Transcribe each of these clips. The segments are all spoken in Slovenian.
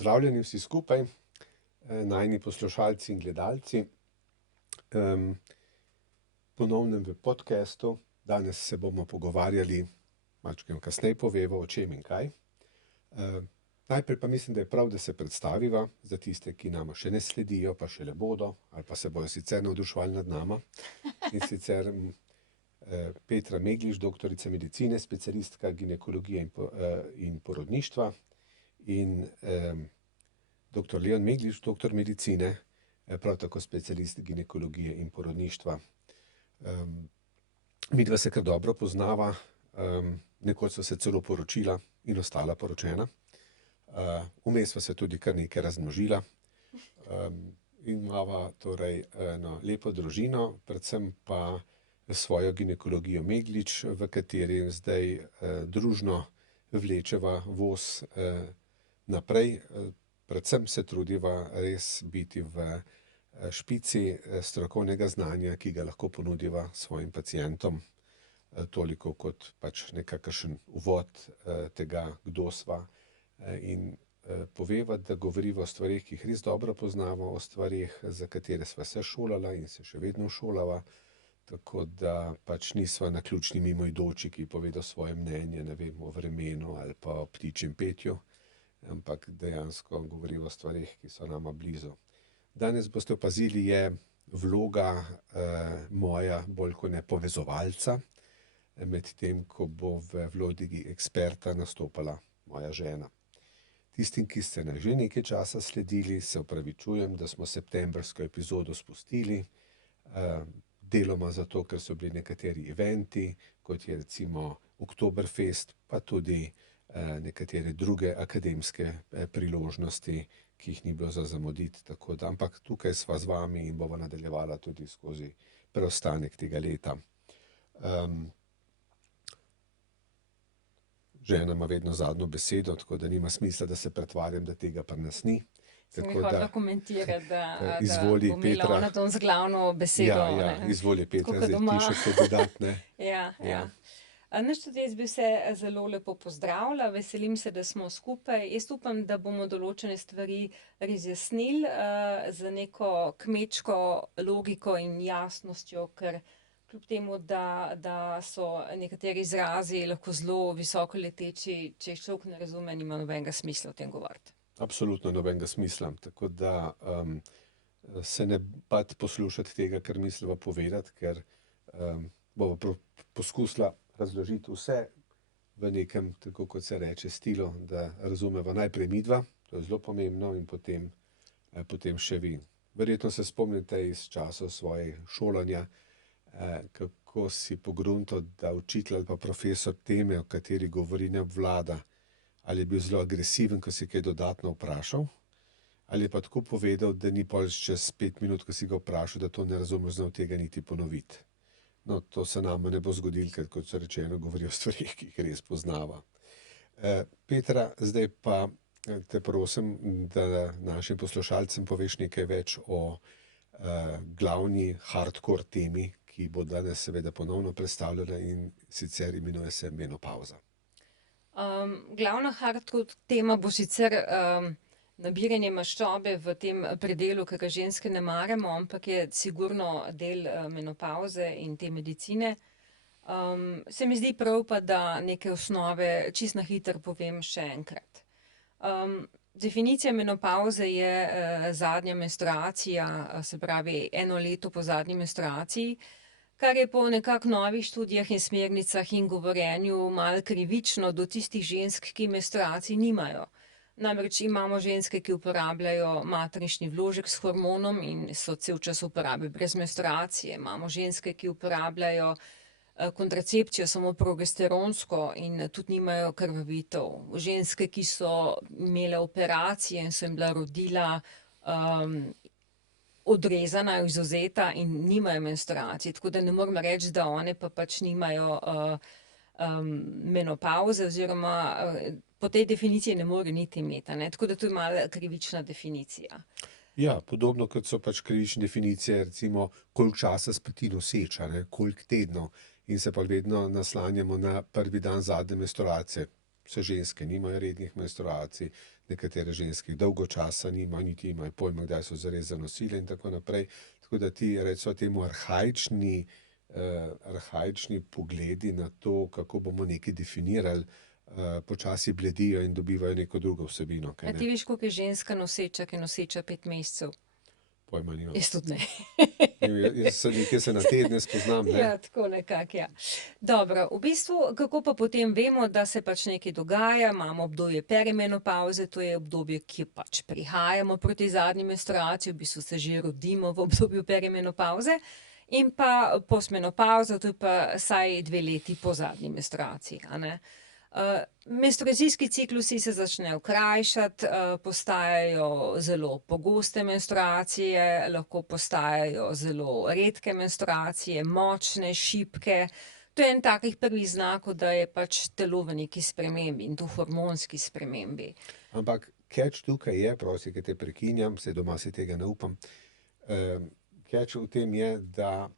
Pozdravljeni vsi skupaj, najini poslušalci in gledalci. Ponovnem v podcastu. Danes se bomo pogovarjali, malčkem kasneje poveva, o čem in kaj. Najprej pa mislim, da je prav, da se predstaviva za tiste, ki nama še ne sledijo, pa šele bodo, ali pa se bojo sicer navduševali nad nama. In sicer Petra Meglič, doktorica medicine, specialistka ginekologije in porodništva, in dr. Leon Meglič, doktor medicine, prav tako specialist ginekologije in porodništva. Midva se kar dobro poznava, nekoč sva se celo poročila in ostala poročena. Vmes sva se tudi kar nekaj razmnožila. In imava torej eno lepo družino, predvsem pa svojo ginekologijo Meglič, v kateri zdaj družno vlečeva voz naprej. Predvsem se trudiva res biti v špici strokovnega znanja, ki ga lahko ponudiva svojim pacientom. Toliko kot pač nekakšen uvod tega, kdo sva, in poveva, da govoriva o stvareh, ki jih res dobro poznamo, o stvareh, za katere sva se šolala in se še vedno šolava. Tako da pač nisva naključni mimoidoči, ki povedo svoje mnenje, ne vem, o vremenu ali pa o ptičjem petju, ampak dejansko govoriva o stvareh, ki so nama blizu. Danes boste opazili, je vloga moja bolj kot ne povezovalca, medtem ko bo v vlogi eksperta nastopala moja žena. Tistim, ki ste nas že nekaj časa sledili, se opravičujem, da smo septembrsko epizodo spustili, deloma zato, ker so bili nekateri eventi, kot je recimo Oktoberfest, pa tudi nekatere druge akademske priložnosti, ki jih ni bilo za zamuditi. Tako da, ampak tukaj sva z vami in bova nadaljevala tudi skozi preostanek tega leta. Žena ima vedno zadnjo besedo, tako da nima smisla, da se pretvarjam, da tega pri nas ni. Sem mi hotela komentirati, da izvoli, bo imela Petra. ona to z glavno besedo. Izvoli, Petra, Tako kot zdaj doma. ti še kaj dodati, ne? Ja. Naš tudi jaz bi se zelo lepo pozdravila, veselim se, da smo skupaj. Jaz upam, da bomo določene stvari razjasnili z neko kmečko logiko in jasnostjo, ker kljub temu, da so nekateri izrazi lahko zelo visoko leteči, če jih človek ne razume, nima nobenega smisla o tem govoriti. Absolutno nobenega smisla. Tako da se ne bati poslušati tega, kar misliva povedati, ker bova poskusila razložiti vse v nekem, tako kot se reče, stilu, da razumeva najprej midva, to je zelo pomembno, in potem še vi. Verjetno se spomnite iz časov svojega šolanja, kako si pogruntal, da učitelj ali pa profesor teme, o kateri govori, ne obvlada. Ali je bil zelo agresiven, ko si kaj dodatno vprašal, ali je pa tako povedal, da ni pol čez 5 minut, ko si ga vprašal, da to ne razumeš, znal tega niti ponoviti. No, to se nama ne bo zgodilo, ker kot so rečeno, govori o stvarih, ki jih res poznava. Petra, zdaj pa te prosim, da našim poslušalcem poveš nekaj več o glavni hardcore temi, ki bo danes seveda ponovno predstavljena, in sicer imenuje se menopavza. Glavna hardcore tema bo sicer nabiranje maščobe v tem predelu, ki ga ženske ne maramo, ampak je sigurno del menopavze in te medicine. Se mi zdi prav pa, da neke osnove čisto na hitro povem še enkrat. Definicija menopavze je zadnja menstruacija, se pravi 1 leto po zadnji menstruaciji, kar je po nekako novih študijah in smernicah in govorjenju malo krivično do tistih žensk, ki menstruacij nimajo. Namreč imamo ženske, ki uporabljajo maternični vložek s hormonom in so cel čas v uporabi brez menstruacije. Imamo ženske, ki uporabljajo kontracepcijo samo progesteronsko in tudi nimajo krvavitev. Ženske, ki so imele operacije in so jim bila rodila odrezana, izvzeta in nimajo menstruacij. Tako da ne moremo reči, da one pa pač nimajo menopavze, oziroma po tej definiciji ne more niti imeti, ne. Tako da to je malo krivična definicija. Ja, podobno kot so pač krivične definicije, recimo, koliko časa spati noseča, ne, koliko tednov, in se pa vedno naslanjamo na prvi dan zadnje menstruacije. se ženske nimajo rednih menstruacij, nekatere ženske dolgo časa nimajo, niti imajo pojma, kdaj so zares zanosile in tako naprej. Tako da ti, recimo temu, arhaični pogledi na to, kako bomo nekaj definirali, počasi bledijo in dobivajo neko drugo vsebino. A ti veš, koliko je ženska noseča, ki je noseča 5 mesecev? Pojma nimam. Jaz tudi ne. Nekaj se na tedne spoznam, ne? Ja, tako nekako, ja. Dobro, v bistvu, kako pa potem vemo, da se pač nekaj dogaja, imamo obdobje perimenopavze, to je obdobje, ki pač prihajamo proti zadnji menstruaciji, v bistvu se že rodimo v obdobju perimenopavze, in pa postmenopavza, to je pa vsaj 2 leti po zadnji menstruaciji, a ne. Menstruacijski ciklusi se začnejo krajšati, postajajo zelo pogoste menstruacije, lahko postajajo zelo redke menstruacije, močne, šibke. To je en takih prvih znakov, da je pač telo v neki spremembi in to hormonski spremembi. Ampak catch tukaj je, prosim, ki te prekinjam, saj doma si tega ne upam. Catch v tem je, da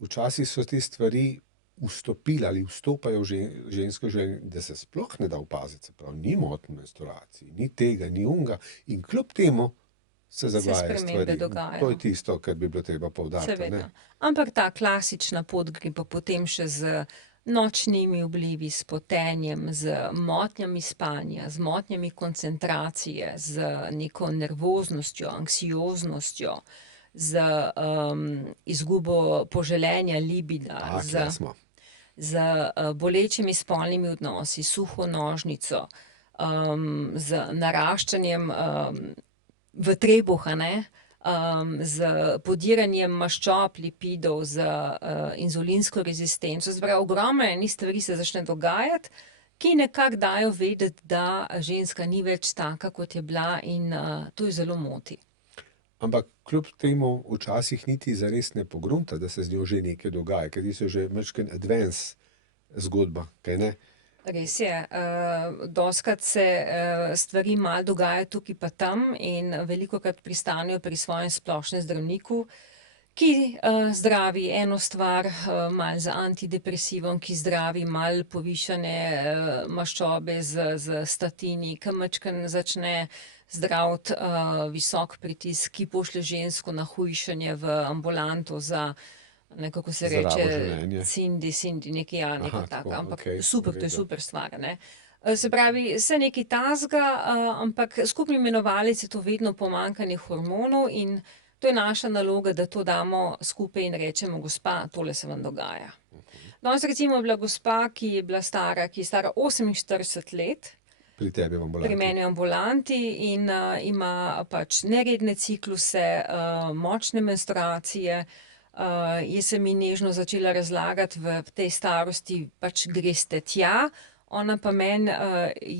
včasih so te stvari vstopili ali vstopajo v žensko življenje, da se sploh ne da opaziti, se pravi, ni motenj menstruacij, ni tega, ni onega, in kljub temu se zagajajo stvari. To je tisto, kar bi bilo treba poudariti. Seveda. Ampak ta klasična pot gre pa potem še z nočnimi vplivi, s potenjem, z motnjami spanja, z motnjami koncentracije, z neko nervoznostjo, anksioznostjo, z izgubo poželenja, libida, z bolečimi spolnimi odnosi, suho nožnico, z naraščanjem v trebuh, z podiranjem maščob, lipidov, z inzulinsko rezistenco. Zbrav, ogromno enih stvari se začne dogajati, ki nekako dajo vedeti, da ženska ni več taka, kot je bila, in to jo zelo moti. Ampak kljub temu včasih niti zares ne pogrunta, da se z njo že nekaj dogaja, ker ti so že majčkeno advance zgodba, kaj ne? Res je. Dostikrat se stvari malo dogajajo tukaj pa tam in velikokrat pristanejo pri svojem splošnem zdravniku, ki zdravi eno stvar, malo z antidepresivom, ki zdravi malo povišane maščobe z statini, ki majčkeno začne zdraviti visok pritisk, ki pošlje žensko na hujšanje v ambulanto za, kako se reče, Cindy, nekaj tako, ampak super, to je super stvar, ne. Se pravi, se nekaj takega, ampak skupni imenovalec je to vedno pomanjkanje hormonov in to je naša naloga, da to damo skupaj in rečemo, gospa, tole se vam dogaja. Danes recimo je bila gospa, ki je stara 48 let, pri tebi v ambulanti. Pri meni v ambulanti in ima pač neredne cikluse, močne menstruacije. Jaz sem ji nežno začela razlagati v tej starosti, pač greste tja, ona pa meni,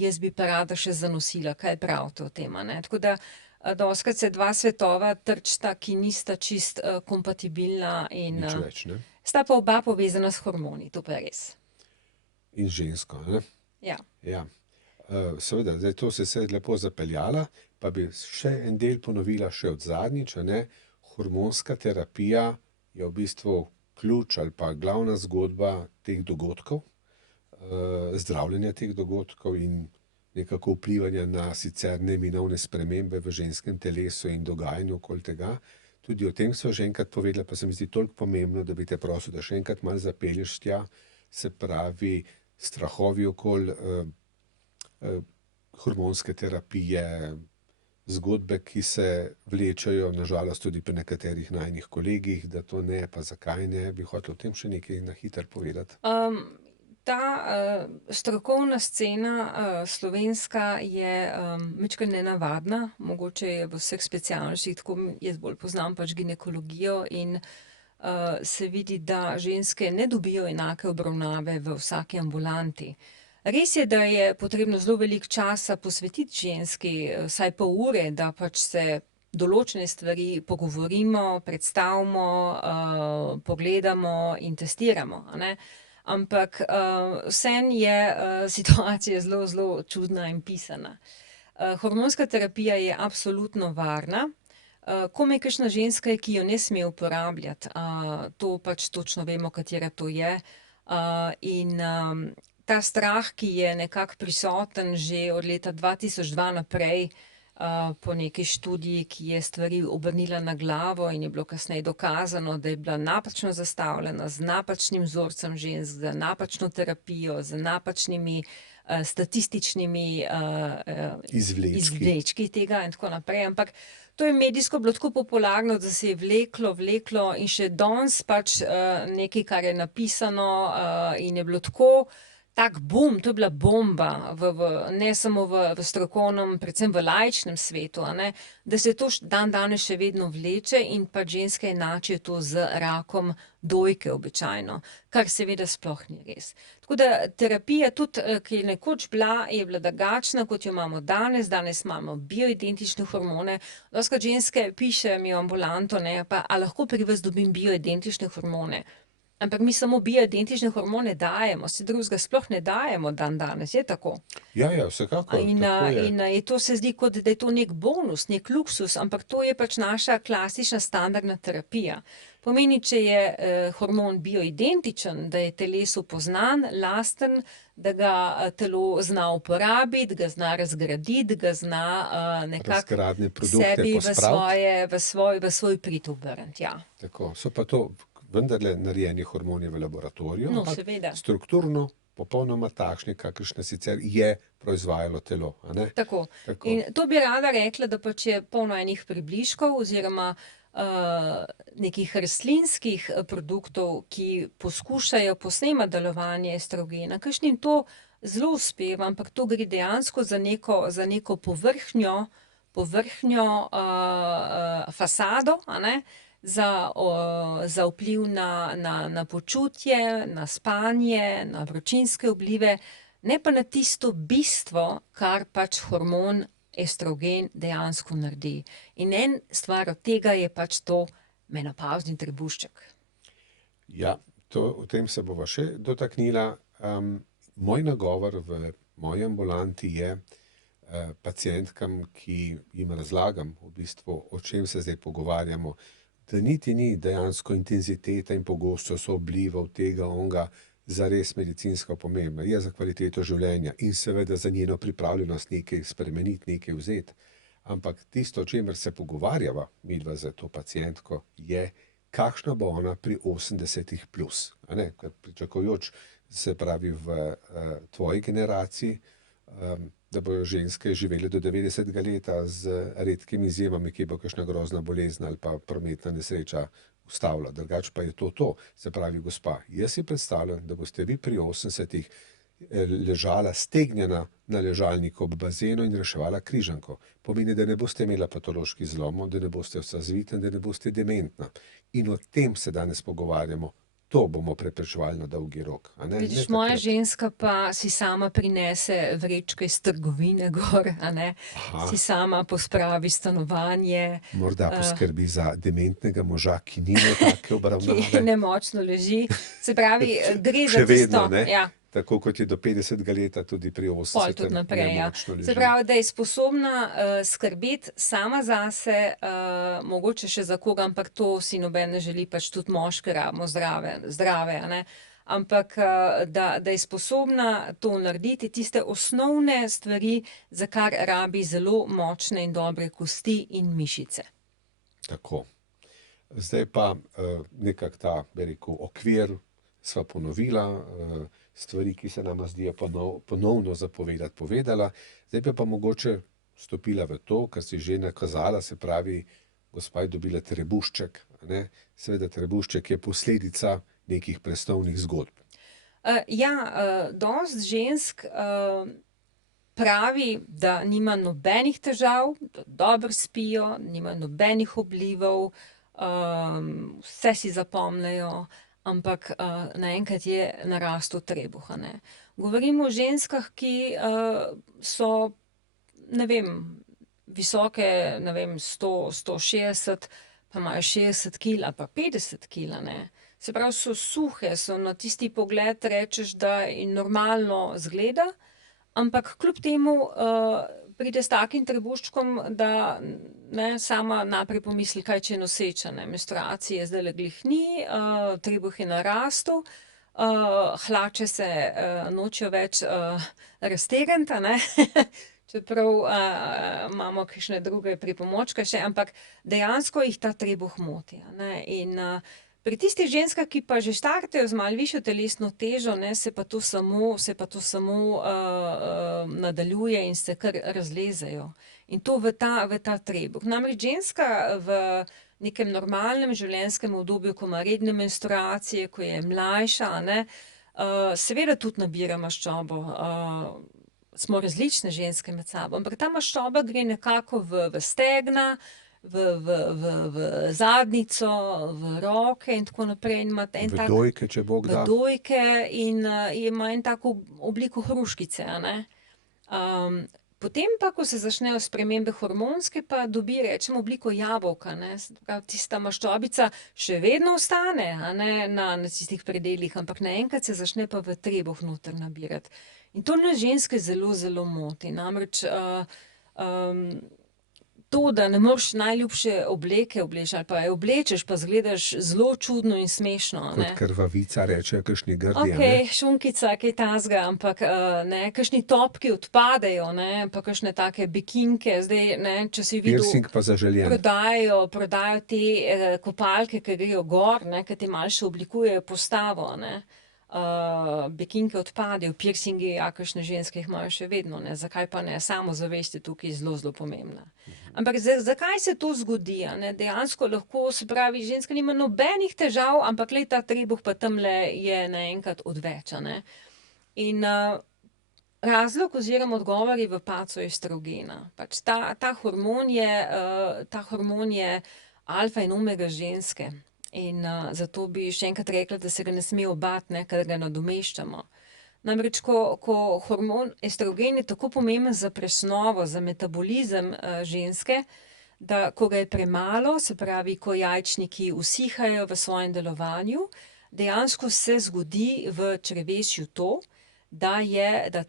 jaz bi pa rada še zanosila, kaj pravite o tem, ne. Tako da dostikrat se 2 svetova trčita, ki nista čist kompatibilna in Nič več, ne? Sta pa oba povezana s hormoni, to pa je res. In žensko, ne? Ja. Ja. Seveda, zdaj to se je lepo zapeljala, pa bi še en del ponovila še od zadnjič, ne? Hormonska terapija je v bistvu ključ ali pa glavna zgodba teh dogodkov, zdravljenja teh dogodkov in nekako vplivanja na sicer neminovne spremembe v ženskem telesu in dogajanju okoli tega. Tudi o tem sva že enkrat povedala, pa se mi zdi toliko pomembno, da bi te prosil, da še enkrat malo zapelješ tja, se pravi strahovi okoli hormonske terapije, zgodbe, ki se vlečejo, nažalost tudi pri nekaterih najinih kolegih, da to ne, pa zakaj ne, bi hotel o tem še nekaj na hitro povedati. Ta strokovna scena slovenska je majčkeno nenavadna, mogoče je v vseh specialnostih, tako jaz bolj poznam pač ginekologijo in se vidi, da ženske ne dobijo enake obravnave v vsaki ambulanti. Res je, da je potrebno zelo veliko časa posvetiti ženski, vsaj pol ure, da pač se določene stvari pogovorimo, predstavimo, pogledamo in testiramo, a ne. Ampak vseeno je situacija zelo, zelo čudna in pisana. Hormonska terapija je absolutno varna. Komaj kakšna ženska je, ki jo ne sme uporabljati. To pač točno vemo, katera to je. In ta strah, ki je nekako prisoten že od leta 2002 naprej, po neki študiji, ki je stvari obrnila na glavo in je bilo kasneje dokazano, da je bila napačno zastavljena, z napačnim vzorcem žensk, z napačno terapijo, z napačnimi statističnimi izvlečki tega in tako naprej. Ampak to je medijsko bilo tako popularno, da se je vleklo in še danes pač nekaj, kar je napisano in je bilo tako tak bum, to je bila bomba, ne samo v strokovnem, predvsem v laičnem svetu, da se to dan danes še vedno vleče in pa ženske enačijo to z rakom dojke običajno, kar seveda sploh ni res. Tako da terapija tudi, ki je nekoč bila, je bila drugačna, kot jo imamo danes. Danes imamo bioidentične hormone. Dostikrat ženske pišejo mi v ambulanto, pa a lahko pri vas dobim bioidentične hormone? Ampak mi samo bioidentične hormone dajemo, vse drugega sploh ne dajemo dan danes, je tako? Ja, vsekakor. In to se zdi, kot da je to nek bonus, nek luksus, ampak to je pač naša klasična standardna terapija. Pomeni, če je hormon bioidentičen, da je telesu poznan, lasten, da ga telo zna uporabiti, ga zna razgraditi, ga zna nekako sebi v svoj prid obrniti. Ja. Tako, so pa to vendarle narejeni hormoni v laboratoriju, seveda. Strukturno popolnoma takšni, kakršne sicer je proizvajalo telo. Tako. In to bi rada rekla, da pač je polno enih približkov oziroma nekih rastlinskih produktov, ki poskušajo posnemati delovanje estrogena. Kakšnim to zelo uspeva, ampak to gre dejansko za neko povrhnjo fasado, za vpliv na počutje, na spanje, na vročinske vplive, ne pa na tisto bistvo, kar pač hormon estrogen dejansko naredi. In en stvar od tega je pač to menopavzni trebušček. Ja, o tem se bova še dotaknila. Moj nagovor v moji ambulanti je pacientkam, ki jim razlagam v bistvu, o čem se zdaj pogovarjamo, da niti ni dejansko intenziteta in pogostost vplivov tega onga zares medicinsko pomembna. Je za kvaliteto življenja in seveda za njeno pripravljenost nekaj spremeniti, nekaj vzeti. Ampak tisto, o čemer se pogovarjava midva za to pacientko, je, kakšna bo ona pri 80 plus. Ker pričakujoč, se pravi v tvoji generaciji, da bojo ženske živele do 90 leta z redkimi izjemami, ki bo kakšna grozna bolezen ali pa prometna nesreča ustavila. Drugače pa je to. Se pravi, gospa, jaz si predstavljam, da boste vi pri 80 ležala stegnjena na ležalniku ob bazenu in reševala križanko. Pomeni, da ne boste imela patoloških zlomov, da ne boste vsa zvita, da ne boste dementna. In o tem se danes pogovarjamo. To bomo preprečevali na dolgi rok. Vidiš, moja ženska pa si sama prinese vrečke iz trgovine gor, si sama pospravi stanovanje. Morda poskrbi za dementnega moža, ki nima take obravnave. Ki nemočno leži. Se pravi, gre za tisto. Ja. Tako kot je do 50 leta, tudi pri 80 nemočno leži. Se pravi, da je sposobna skrbeti sama zase, mogoče še za koga, ampak to si noben ne želi, pač tudi moške rabimo zdrave, ampak da je sposobna to narediti, tiste osnovne stvari, za kar rabi zelo močne in dobre kosti in mišice. Tako. Zdaj pa nekak ta, bi rekel, okvir sva ponovila, stvari, ki se nama zdijo ponovno zapovedati, povedala. Zdaj pa mogoče stopila v to, kar si že nakazala, se pravi, gospa je dobila trebušček. Seveda trebušček je posledica nekih presnovnih zgodb. Dosti žensk pravi, da nima nobenih težav, da dobro spijo, nima nobenih vplivov, vse si zapomnejo, ampak naenkrat je narastel trebuh. Govorimo o ženskah, ki so, visoke, 100, 160, pa imajo 60 kil ali pa 50 kil. Se pravi, so suhe, so na tisti pogled, rečeš, da jim normalno izgleda, ampak kljub temu pride s takim trebuščkom, da sama najprej pomisli, kaj če je noseča. Menstruacije zdajle glih ni, trebuh je narastel, hlače se nočejo več raztegniti, a ne. Čeprav imamo kakšne druge pripomočke še, ampak dejansko jih ta trebuh moti, a ne. In pri tistih ženskah, ki pa že štartajo z malo višjo telesno težo, ne, se pa to samo nadaljuje in se kar razlezejo. In to v ta trebuh. Namreč ženska v nekem normalnem življenjskem obdobju, ko ima redne menstruacije, ko je mlajša, a ne, seveda tudi nabira maščobo. Smo različne ženske med sabo, ampak ta maščoba gre nekako v stegna, v zadnjico, v roke in tako naprej. In ima en tak, dojke, če Bog da. v dojke in ima en tako obliko hruškice, a ne. Potem pa, ko se začnejo spremembe hormonske, pa dobi, rečemo, obliko jabolka, ne. Se pravi, tista maščobica še vedno ostane, a ne, na tistih predelih, ampak naenkrat se začne pa v trebuh noter nabirati. In to nas ženske zelo, zelo moti. Namreč to, da ne moreš najljubše obleke obleči ali pa jo oblečeš, pa izgledaš zelo čudno in smešno, a ne. Kot krvavica, rečejo kakšni grdi, a ne. Okej, šunkica, kaj takega, ampak ne, kakšni topki odpadejo, ne, pa kakšne take bikinke, zdaj, ne, če si videl, Pirsing pa zaželjen. prodajo te kopalke, ki grejo gor, ne, ke ti malo še oblikujejo postavo, a ne. Bikinke odpadejo, pirsingi, ja, kakšne ženske jih imajo še vedno, ne, zakaj pa ne, samozavest je tukaj zelo, zelo pomembna. Ampak zakaj se to zgodi, a ne, dejansko lahko, se pravi, ženska nima nobenih težav, ampak glej, ta trebuh pa tamle je naenkrat odveč, a ne. In razlog oziroma odgovor je v padcu estrogena. Pač ta hormon je alfa in omega ženske. In zato bi še enkrat rekla, da se ga ne smejo bati, ne, ker ga nadomeščamo. Namreč, ko hormon estrogen je tako pomemben za presnovo, za metabolizem ženske, da ko ga je premalo, se pravi, ko jajčniki usihajo v svojem delovanju, dejansko se zgodi v črevesju to, da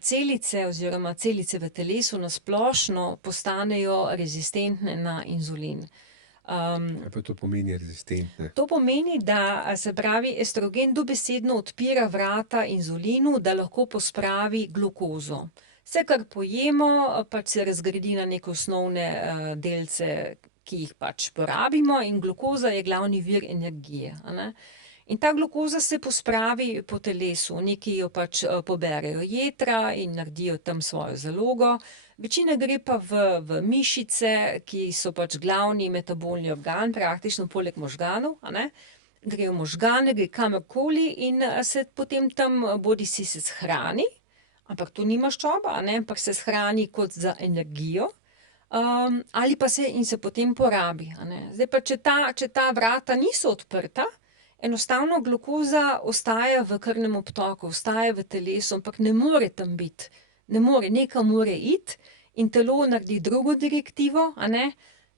celice oziroma celice v telesu na splošno postanejo rezistentne na inzulin. Kaj pa to pomeni rezistentne? To pomeni, da, se pravi, estrogen dobesedno odpira vrata inzulinu, da lahko pospravi glukozo. Vse, kar pojemo, pač se razgradi na neke osnovne delce, ki jih pač porabimo, in glukoza je glavni vir energije, a ne. In ta glukoza se pospravi po telesu, nekaj jo pač poberejo jetra in naredijo tam svojo zalogo. Večina gre pa v mišice, ki so pač glavni metabolni organ, praktično poleg možganov, a ne. Gre v možgane, gre kamorkoli in se potem tam bodisi se shrani, ampak to ni maščoba, a ne, ampak se shrani kot za energijo, ali pa se potem porabi, a ne. Zdaj pa, če ta vrata niso odprta, enostavno glukoza ostaja v krvnem obtoku, ostaja v telesu, ampak ne more tam biti. Ne more, nekam mora iti in telo naredi drugo direktivo, a ne.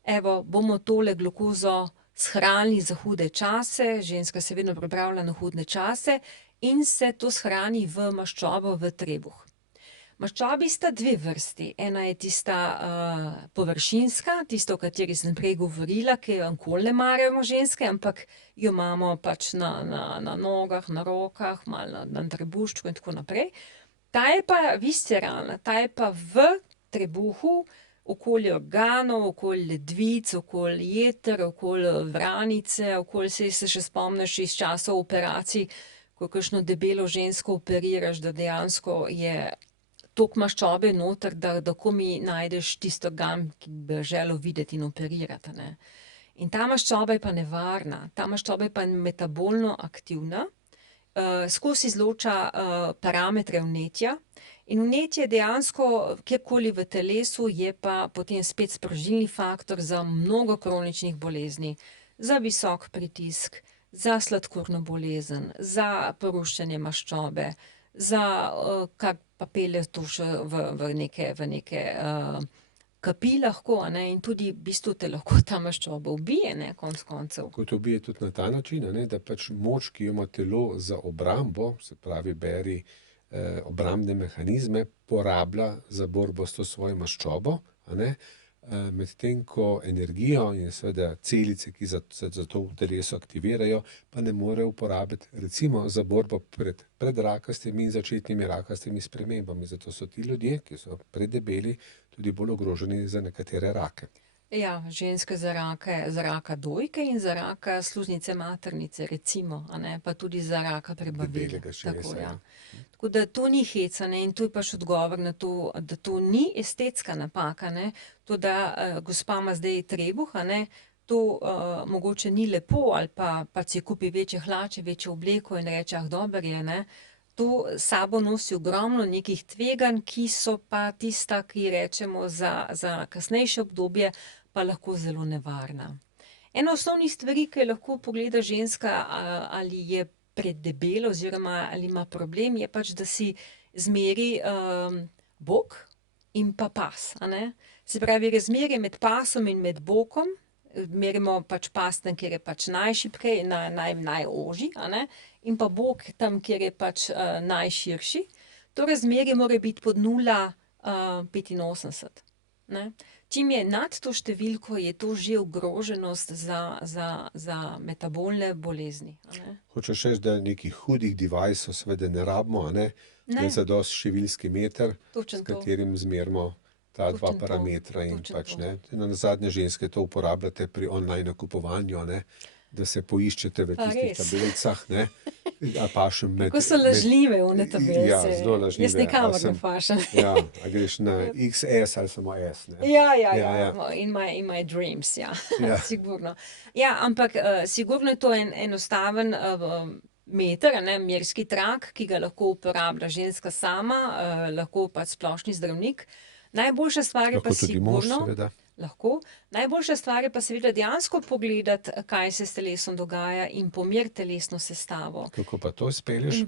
Evo, bomo tole glukozo shranili za hude čase, ženska se vedno pripravlja na hude čase in se to shrani v maščobo, v trebuh. Maščobi sta dve vrsti. Ena je tista površinska, tista, o kateri sem prej govorila, ki jo nikoli ne maramo ženske, ampak jo imamo pač na nogah, na rokah, malo na trebuščku in tako naprej. Ta je pa visceralna, ta je pa v trebuhu, okoli organov, okoli ledvic, okoli jeter, okoli vranice, okoli, saj se še spomniš iz časov operacij, ko kakšno debelo žensko operiraš, da dejansko je toliko maščobe noter, da komaj najdeš tisti organ, ki bi želel videti in operirati, a ne. In ta maščoba je pa nevarna, ta maščoba je pa metabolno aktivna, skozi izloča parametre vnetja in vnetje dejansko kjerkoli v telesu je pa potem spet sprožilni faktor za mnogo kroničnih bolezni. Za visok pritisk, za sladkorno bolezen, za poruščanje maščobe, za kar pa pelje to še v neke kapi lahko, a ne, in tudi v bistvu te lahko ta maščoba ubije, ne, konec koncev. Kot ubije tudi na ta način, a ne, da pač moč, ki jo ima telo za obrambo, se pravi, beri obrambne mehanizme, porablja za borbo s to svojo maščobo, a ne. medtem ko energijo in seveda celice, ki se za to v telesu aktivirajo, pa ne morejo uporabiti recimo za borbo pred rakastimi in začetnimi rakastimi spremembami. Zato so ti ljudje, ki so predebeli, tudi bolj ogroženi za nekatere rake. Ja, ženske za raka dojke in za raka sluznice maternice, recimo, a ne, pa tudi za raka prebavil. Debelega črevesa, ja. Tako da to ni heca, ne, in to je pač odgovor na to, da to ni estetska napaka, ne, to, da gospa ima zdaj trebuh, a ne, to mogoče ni lepo, ali pa si kupi večje hlače, večjo obleko in reče, ah, dober je, ne. To sabo nosi ogromno nekih tveganj, ki so pa tista, ki rečemo za kasnejše obdobje, pa lahko zelo nevarna. Ena osnovnih stvari, ki lahko pogleda ženska, ali je predebela oziroma ali ima problem, je pač, da si zmeri bok in pa pas, a ne. Se pravi, razmerje med pasom in med bokom, merimo pač pas tam, kjer je pač najšibkej, najožji, a ne, in pa bok tam, kjer je pač najširši. To razmerje mora biti pod 0,85, ne. Čim je nad to številko, je to že ogroženost za metabolne bolezni, a ne. Hočeš reči, da nekih hudih devicev seveda ne rabimo, a ne? Ne. Zadosti številski meter, Točno s to. katerim zmerimo ta dva Točno to, parametra in točno pač, to. ne. Nazadnje ženske to uporabljate pri online nakupovanju, a ne, da se poiščete v Pa tistih res. tabelicah, ne. A pašem med... Kako so lažljive one tabelice. Ja, zelo lažnive. Jaz nikamor ne fašem. Ja, a greš na XS ali samo S, ne. Ja, Ja. in my dreams, ja, Ja. sigurno. Ja, ampak sigurno je to enostaven meter, a ne, merski trak, ki ga lahko uporablja ženska sama, lahko pač splošni zdravnik. Najboljša stvar je pa Lahko tudi mož, sigurno, seveda. lahko, najboljša stvar je pa seveda dejansko pogledati, kaj se s telesom dogaja in pomeriti telesno sestavo. Kako pa to izpelješ? In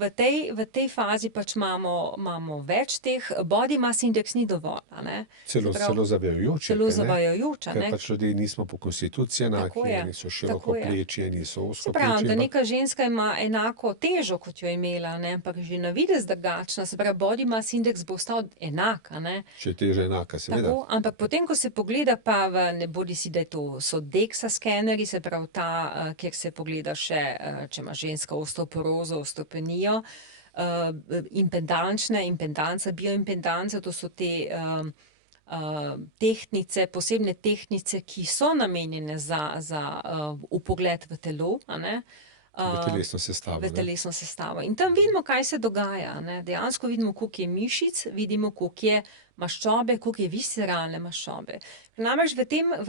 v tej fazi pač imamo več teh, body mass index ni dovolj, a ne. Celo zavajajoče. Celo zavajajoč, a Ker ne. pač ljudje nismo po konstituciji enaki, Tako je, eni so tako je. širokopleči, eni so Se pravi, ozkopleči, da ampak neka ženska ima enako težo, kot jo je imela, ne, ampak že na videz drugačna, se pravi, body mass index bo ostal enak, a ne. če je teža enaka, seveda. Tako, ampak potem, ko se pogleda pa bodisi, da je so DEXA skeneri, se pravi kjer se pogleda še, če ima ženska osteoporozo, osteopenijo, impedanca, bioimpedanca, to so te tehtnice, posebne tehtnice, ki so namenjene za vpogled v telo, a ne. V telesno sestavo, V ne. telesno sestavo. In tam vidimo, kaj se dogaja, ne. Dejansko vidimo, koliko je mišic, vidimo, koliko je maščobe, koliko je visceralne maščobe. Namreč v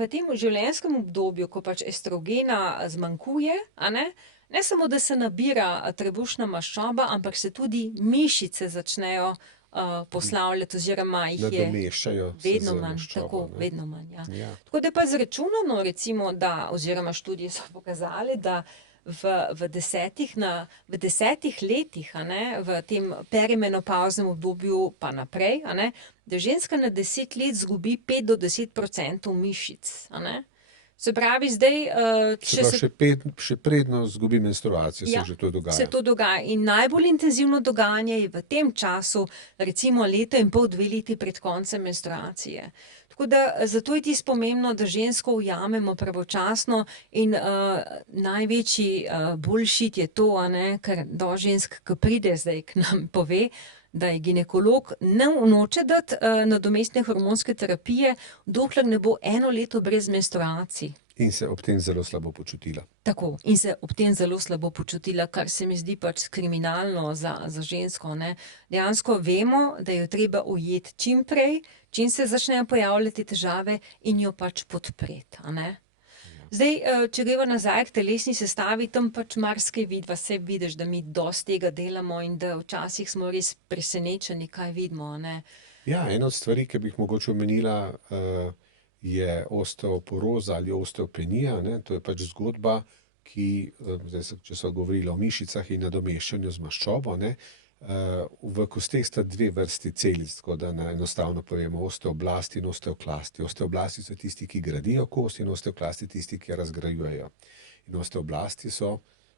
tem življenjskem obdobju, ko pač estrogena zmanjkuje, a ne, ne samo, da se nabira trebušna maščoba, ampak se tudi mišice začnejo poslavljati oziroma jih je Nadomeščajo se vedno z manj, maščobo, tako, ne. vedno manj, ja. Ja. Tako da je pa izračunano, recimo, da, oziroma študije so pokazale, da v 10 letih, a ne, v tem perimenopavznem obdobju pa naprej, a ne, da ženska na 10 let izgubi 5 do 10% mišic, a ne. Se pravi, zdaj, Se pravi, še predno izgubi menstruacijo, Ja, se že to dogaja. se to dogaja. In najbolj intenzivno dogajanje je v tem času, recimo 1,5 do 2 leti pred koncem menstruacije. Tako da zato je tisto pomembno, da žensko ujamemo pravočasno in največji bullshit je to, a ne, ker dosti žensk, ki pride zdaj k nam, pove, da je ginekolog noče dati nadomestne hormonske terapije, dokler ne bo 1 leto brez menstruacij. In se ob tem zelo slabo počutila. Tako, in se ob tem zelo slabo počutila, kar se mi zdi pač kriminalno za žensko, ne. Dejansko vemo, da jo treba ujeti čim prej, čim se začnejo pojavljati težave in jo pač podpreti, a ne. Zdaj, če greva nazaj k telesni sestavi, tam pač marsikaj vidiva, saj vidiš, da mi dosti tega delamo in da včasih smo res presenečeni, kaj vidimo, a ne. Ja, ena od stvari, ki bi jih mogoče omenila, je osteoporoza ali osteopenija, ne. To je pač zgodba, ki, zdaj če sva govorila o mišicah in nadomeščanju z maščobo, ne, v kosteh sta 2 vrsti celic, tako da enostavno povemo, osteoblasti in osteoklasti. Osteoblasti so tisti, ki gradijo kost, in osteoklasti tisti, ki razgrajujejo. In osteoblasti so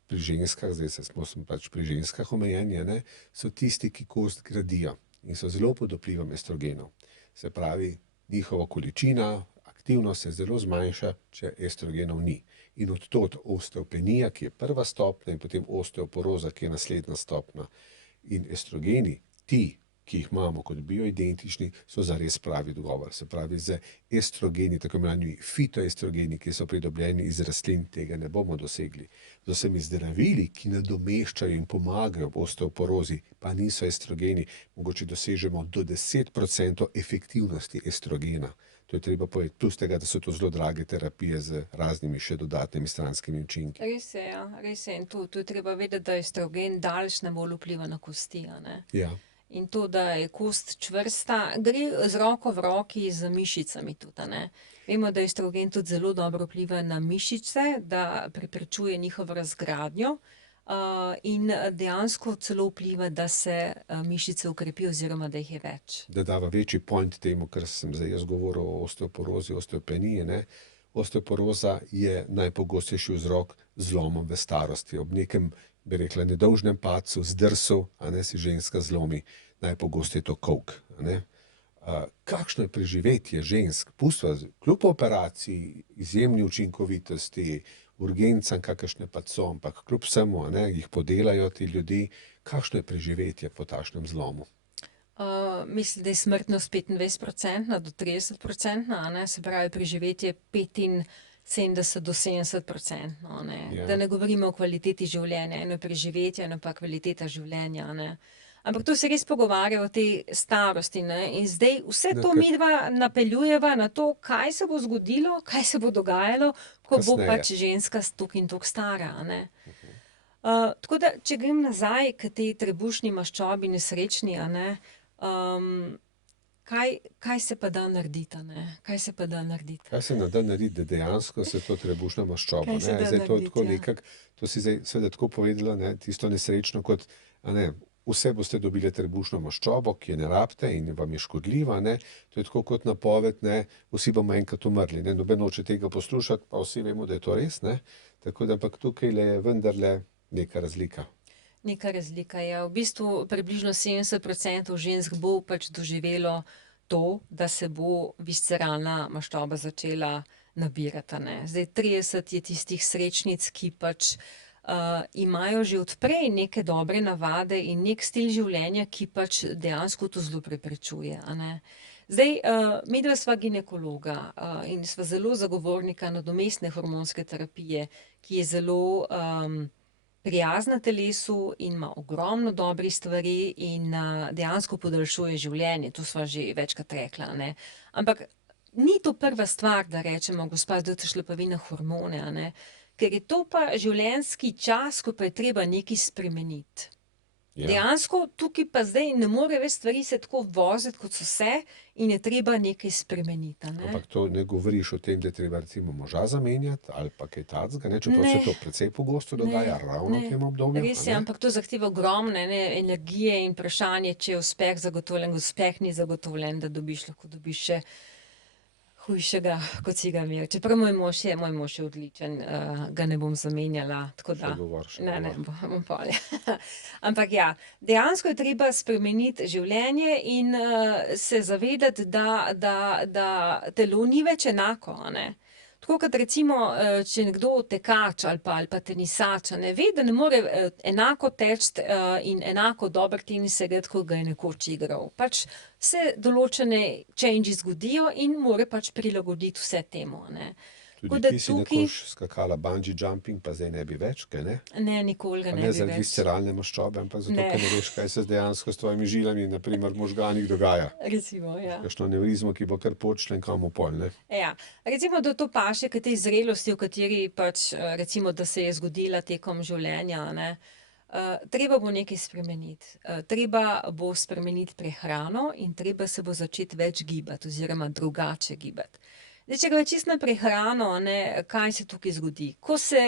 pri ženskah, zdaj smo pač pri ženskah omejeni, ne, so tisti, ki kost gradijo in so zelo pod vplivom estrogenov. Se pravi, njihova količina, aktivnost se zelo zmanjša, če estrogenov ni. In od tod osteopenija, ki je prva stopnja, in potem osteoporoza, ki je naslednja stopnja. In estrogeni, ti, ki jih imamo kot bioidentični, so zares pravi odgovor. Se pravi, z estrogeni, tako imenovanimi fitoestrogeni, ki so pridobljeni iz rastlin, tega ne bomo dosegli. Z vsemi zdravili, ki nadomeščajo in pomagajo v osteoporozi, pa niso estrogeni, mogoče dosežemo do 10% efektivnosti estrogena. To je treba povedati, plus tega, da so to zelo drage terapije z raznimi še dodatnimi stranskimi učinki. Res je, ja, res je. In to je treba vedeti, da estrogen daleč najbolj vpliva na kosti, a ne. Ja. In to, da je kost čvrsta, gre z roko v roki z mišicami tudi, a ne. Vemo, da estrogen tudi zelo dobro vpliva na mišice, da preprečuje njihovo razgradnjo, in dejansko celo vpliva, da se mišice ukrepijo oziroma da jih je več. Da dava večji point temu, kar sem zdaj jaz govoril o osteoporozi, osteopeniji, ne. Osteoporoza je najpogostejši vzrok zlomov v starosti. Ob nekem, bi rekla, nedolžnem padcu, zdrsu, a ne, si ženska zlomi, najpogosteje to kolk, a ne. Kakšno je preživetje žensk, pustva, kljub operaciji, izjemni učinkovitosti, urgencam, kakršne pa so, ampak kljub vsemu, a ne, jih podelajo ti ljudi, kakšno je preživetje po takšnem zlomu? Mislim, da je smrtnost 25% do 30%, a ne, se pravi preživetje 75 do 70%, a ne. Ja. Da ne govorimo o kvaliteti življenja, eno je preživetje, eno pa kvaliteta življenja, a ne. Ampak to se res pogovarja o tej starosti, ne, in zdaj vse to midva napeljujeva na to, kaj se bo zgodilo, kaj se bo dogajalo, ko bo Kasneje. pač ženska toliko in toliko stara, a ne. Tako da, če grem nazaj k tej trebušni maščobi nesrečni, a ne, kaj se pa da narediti, a ne, kaj se pa da narediti? Kaj se da narediti, da dejansko se to trebušna maščoba, Kaj se ne, da zdaj to narediti, tako ja. nekako, to si zdaj seveda tako povedala, ne, tisto nesrečno kot, a ne, vse boste dobili trebušno maščobo, ki je ne rabite in vam je škodljiva, ne, to je tako kot napoved, ne, vsi bomo enkrat umrli, ne, noben noče tega poslušati, pa vsi vemo, da je to res, ne, tako da ampak tukaj je vendarle neka razlika. Neka razlika je. V bistvu približno 70% žensk bo pač doživelo to, da se bo visceralna maščoba začela nabirati, a ne. Zdaj 30 je tistih srečnic, ki pač imajo že odprej neke dobre navade in nek stil življenja, ki pač dejansko to zelo preprečuje, a ne. Zdaj, midva sva ginekologa, in sva zelo zagovornika nadomestne hormonske terapije, ki je zelo prijazna telesu in ima ogromno dobrih stvari in dejansko podaljšuje življenje, to sva že večkrat rekla, a ne. Ampak ni to prva stvar, da rečemo, gospa, zdaj boste šle pa vi na hormone, a ne. Ker je to pa življenjski čas, ko pa je treba nekaj spremeniti. Ja. Dejansko tukaj pa zdaj ne more več stvari se tako voziti, kot so se, in je treba nekaj spremeniti, a ne. Ampak to ne govoriš o tem, da je treba recimo moža zamenjati ali pa kaj takega, ne, čeprav se Ne. to precej pogosto dogaja ravno v tem obdobju, Res a je, ne. ampak to zahteva ogromno ene energije in vprašanje, če je uspeh zagotovljen, uspeh ni zagotovljen, da dobiš, lahko dobiš še hujšega, kot si ga imel. Čeprav moj mož je odličen, ga ne bom zamenjala, tako da. Še govor. Ne, bom pol. Ampak ja, dejansko je treba spremeniti življenje in se zavedati, da telo ni več enako, a ne. Tako kot recimo, če je nekdo tekač ali pa tenisač, a ne, ve, da ne more enako teči in enako dober tenis igrati, kot ga je nekoč igral. Pač se določene changes zgodijo in mora pač prilagoditi vse temu, a ne. Tako Tudi da ti si tukaj- nekoč skakala bungee jumping, pa zdaj ne bi več, kaj ne? Ne, nikoli ga Pa ne ne bi zaradi več. visceralne maščobe, ampak zato, Ne. ker ne veš, kaj se dejansko s tvojimi žilami, na primer v možganih dogaja. Recimo, ja. Kakšno anevrizmo, ki bo kar počla in kam v pol, ne? Ja, recimo, da to paše k tej zrelosti, v kateri pač recimo, da se je zgodila tekom življenja, a ne. Treba bo nekaj spremeniti. Treba bo spremeniti prehrano in treba se bo začeti več gibati oziroma drugače gibati. Zdaj, če gre čisto na prehrano, a ne, kaj se tukaj zgodi? Ko se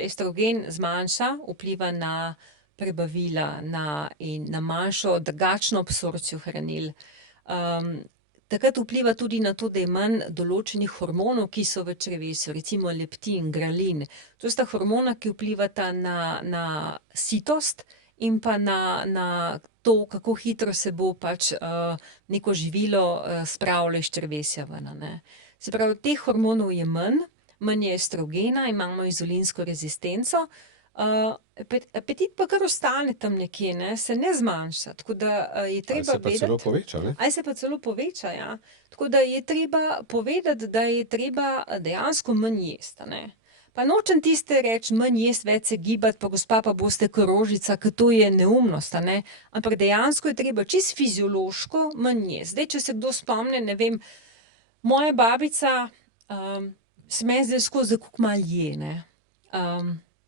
estrogen zmanjša, vpliva na prebavila, in na manjšo, drugačno absorpcijo hranil. Takrat vpliva tudi na to, da je manj določenih hormonov, ki so v črevesju, recimo leptin, grelin. To sta hormona, ki vplivata na sitost in pa na to, kako hitro se bo pač neko živilo spravilo iz črevesja ven, a ne. Se pravi, teh hormonov je manj je estrogena, imamo inzulinsko rezistenco, apetit pa kar ostane tam nekje, ne, se ne zmanjša, tako da je Ali treba se pa celo vedeti, poveča, ne? ali se pa celo poveča, ja. Tako da je treba povedati, da je treba dejansko manj jesti, a ne. Pa nočem tiste reči, manj jesti, več se gibati, pa gospa pa boste kot rožica, ker to je neumnost, a ne. Ampak dejansko je treba čisto fiziološko manj jesti. Zdaj, če se kdo spomne, ne vem, moja babica se meni zdaj skozi, kako malo je, ne.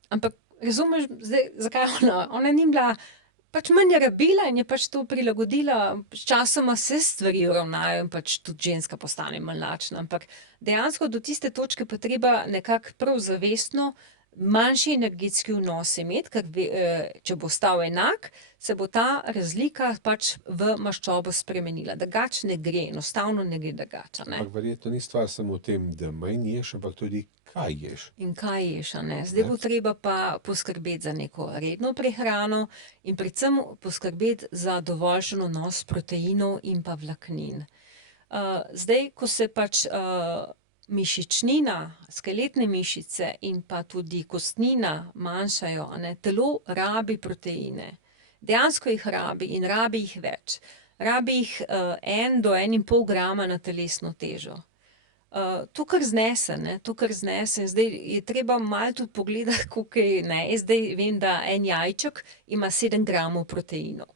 Ampak razumeš, zdaj, zakaj ona ni bila, pač manj je rabila in je pač to prilagodila, sčasoma se stvari uravnajo in pač tudi ženska postane manj lačna, ampak dejansko do tiste točke pa treba nekako prav zavestno manjši energetski vnos imeti, ker če bo ostal enak, se bo ta razlika pač v maščobo spremenila. Drugače ne gre, enostavno ne gre drugače, a ne. Ampak verjetno ni stvar samo v tem, da manj ješ, ampak tudi kaj ješ. In kaj ješ, a ne. Zdaj bo treba pa poskrbeti za neko redno prehrano in predvsem poskrbeti za dovoljšen vnos proteinov in pa vlaknin. Zdaj, ko se pač mišičnina, skeletne mišice in pa tudi kostnina manjšajo, a ne, telo rabi proteine. Dejansko jih rabi in rabi jih več. Rabi jih 1 do 1,5 grama na telesno težo. To kar znese, ne, to kar znese. Zdaj je treba malo tudi pogledati, koliko je, ne, jaz zdaj vem, da en jajček ima 7 gramov proteinov.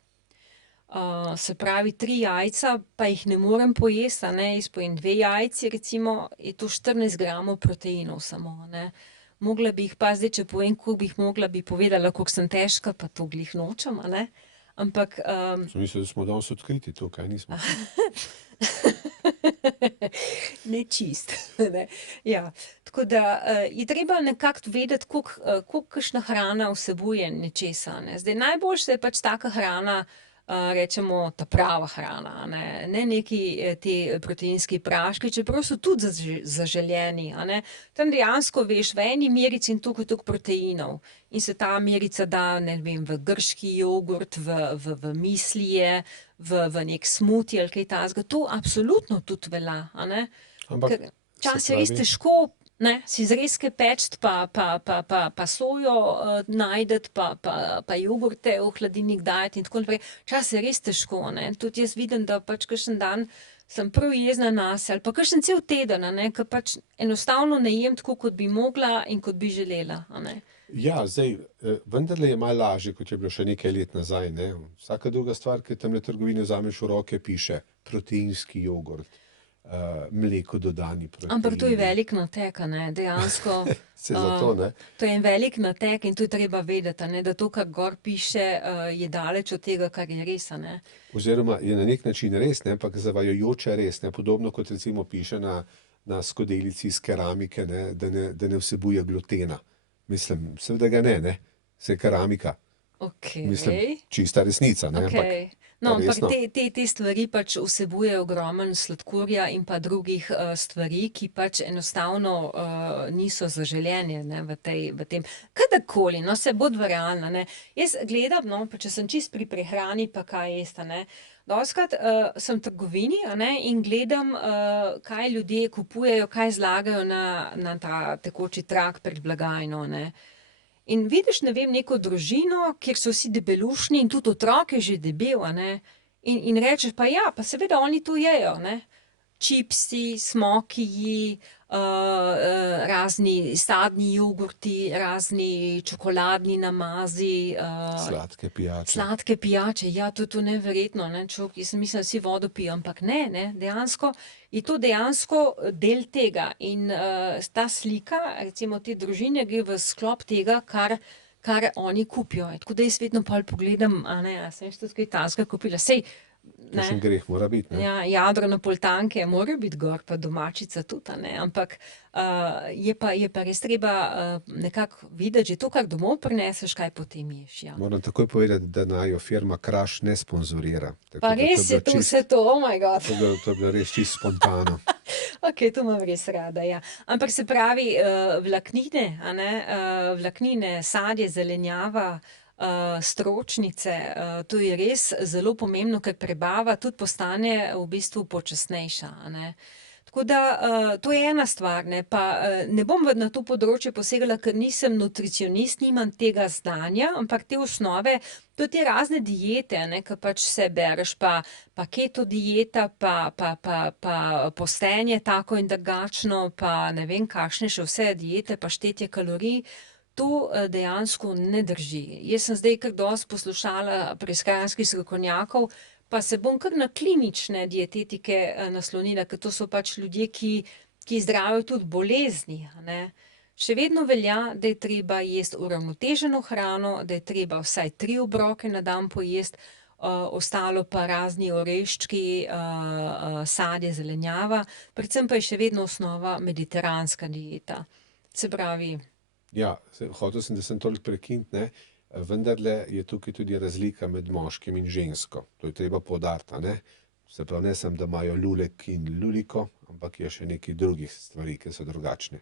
Se pravi, 3 jajca, pa jih ne morem pojesti, a ne, jaz pojem 2 jajci, recimo, je to 14 gramov proteinov samo, a ne. Mogla bi jih pa, zdaj, če povem, koliko bi jih mogla, bi povedala, koliko sem težka, pa to glih nočem, a ne. Ampak Sem mislil, da smo danes odkriti tukaj, nismo. Ne čist, ne. Ja, tako da je treba nekako vedeti, koliko kakšna hrana vsebuje nečesa, a ne. Zdaj najboljše je pač taka hrana, rečemo ta prava hrana, a ne. Ne neki ti proteinski praški, čeprav so tudi zaželeni, a ne. Tam dejansko veš, v eni merici in toliko proteinov. In se ta merica da, ne vem, v grški jogurt, v mislije, v nek smuti ali kaj takega. To absolutno tudi velja, a ne. Ampak Ker včasih je res pravi- težko, ne, si zrezke peči pa sojo najti, pa jogurte v hladilnik dajati in tako naprej. Včasih je res težko, ne. Tudi jaz vidim, da pač kakšen dan sem prav jezna nase ali pa kakšen cel teden, a ne, ker pač enostavno ne jem tako, kot bi mogla in kot bi želela, a ne. Ja, zdaj, vendarle je malo lažje, kot je bilo še nekaj let nazaj, ne. Vsaka druga stvar, ki tamle v trgovini vzameš v roke, piše proteinski jogurt, mleko dodani proteini. Ampak to je velik nateg, a ne, dejansko. Se zato, ne. To je en velik nateg in to je treba vedeti, a ne, da to, kar gor piše, je daleč od tega, kar je res, a ne. Oziroma je na nek način res, ne, ampak zavajajoče res, ne. Podobno kot recimo piše na skodelici iz keramike, ne, da ne vsebuje glutena. Mislim, seveda ga ne, saj je keramika. Okej. Mislim, čista resnica, ne, ampak Okej. No, ampak resno. te stvari pač vsebujejo ogromno sladkorja in pa drugih stvari, ki pač enostavno niso zaželene, ne, v tem. Kadarkoli, no, se bod realna, ne. Jaz gledam, no, pa če sem čisto pri prehrani, pa kaj jesti, a ne. Dostikrat sem v trgovini, a ne, in gledam, kaj ljudje kupujejo, kaj zlagajo na ta tekoči trak pred blagajno, ne. In vidiš, ne vem, neko družino, kjer so vsi debelušni in tudi otrok je že debel, a ne. In rečeš, pa ja, pa seveda oni to jejo, ne. Čipsi, smokiji, razni sadni jogurti, razni čokoladni namazi, Sladke pijače. sladke pijače, ja, to je to neverjetno, ne, človek, jaz sem mislila, da vsi vodo pijo, ampak ne, dejansko je to dejansko del tega in ta slika, recimo te družine, gre v sklop tega, kar oni kupijo. Tako da jaz vedno pol pogledam, a ne, a sem jaz tudi kaj takega kupila, saj, ne. Kakšen greh mora biti, ne. Ja, jadro napolitanke morajo biti gor, pa domačica tudi, a ne, ampak je pa res treba nekako videti že to, kar domov prineseš, kaj potem ješ, ja. Moram takoj povedati, da naju firma Kraš ne sponzorira. Tako Pa da res je to vse to, oh my god. To je bilo res čisto spontano. Okej, to imam res rada, ja. Ampak se pravi, vlaknine, a ne, vlaknine, sadje, zelenjava, stročnice, to je res zelo pomembno, ker prebava tudi postane v bistvu počasnejša, a ne. Tako da to je ena stvar, ne, pa ne bom na to področje posegala, ker nisem nutricionist, nimam tega znanja, ampak te osnove, tudi te razne diete, ne, ki pač se bereš, pa keto dieta, pa postenje tako in drugačno, pa ne vem kakšne še vse diete, pa štetje kalorij, to dejansko ne drži. Jaz sem zdaj kar dosti poslušala prehranskih strokovnjakov, pa se bom kar na klinične dietetike naslonila, ker to so pač ljudje, ki zdravijo tudi bolezni, a ne. Še vedno velja, da je treba jesti uravnoteženo hrano, da je treba vsaj 3 obroke na dan pojesti, ostalo pa razni oreščki, sadje, zelenjava, predvsem pa je še vedno osnova mediteranska dieta. Se pravi, Ja, hotel sem, da sem toliko prekinit, ne. Vendarle je tukaj tudi razlika med moškim in žensko. To je treba poudariti, a ne. Se pravi, ne samo, da imajo lulek in luliko, ampak je še nekaj drugih stvari, ki so drugačne.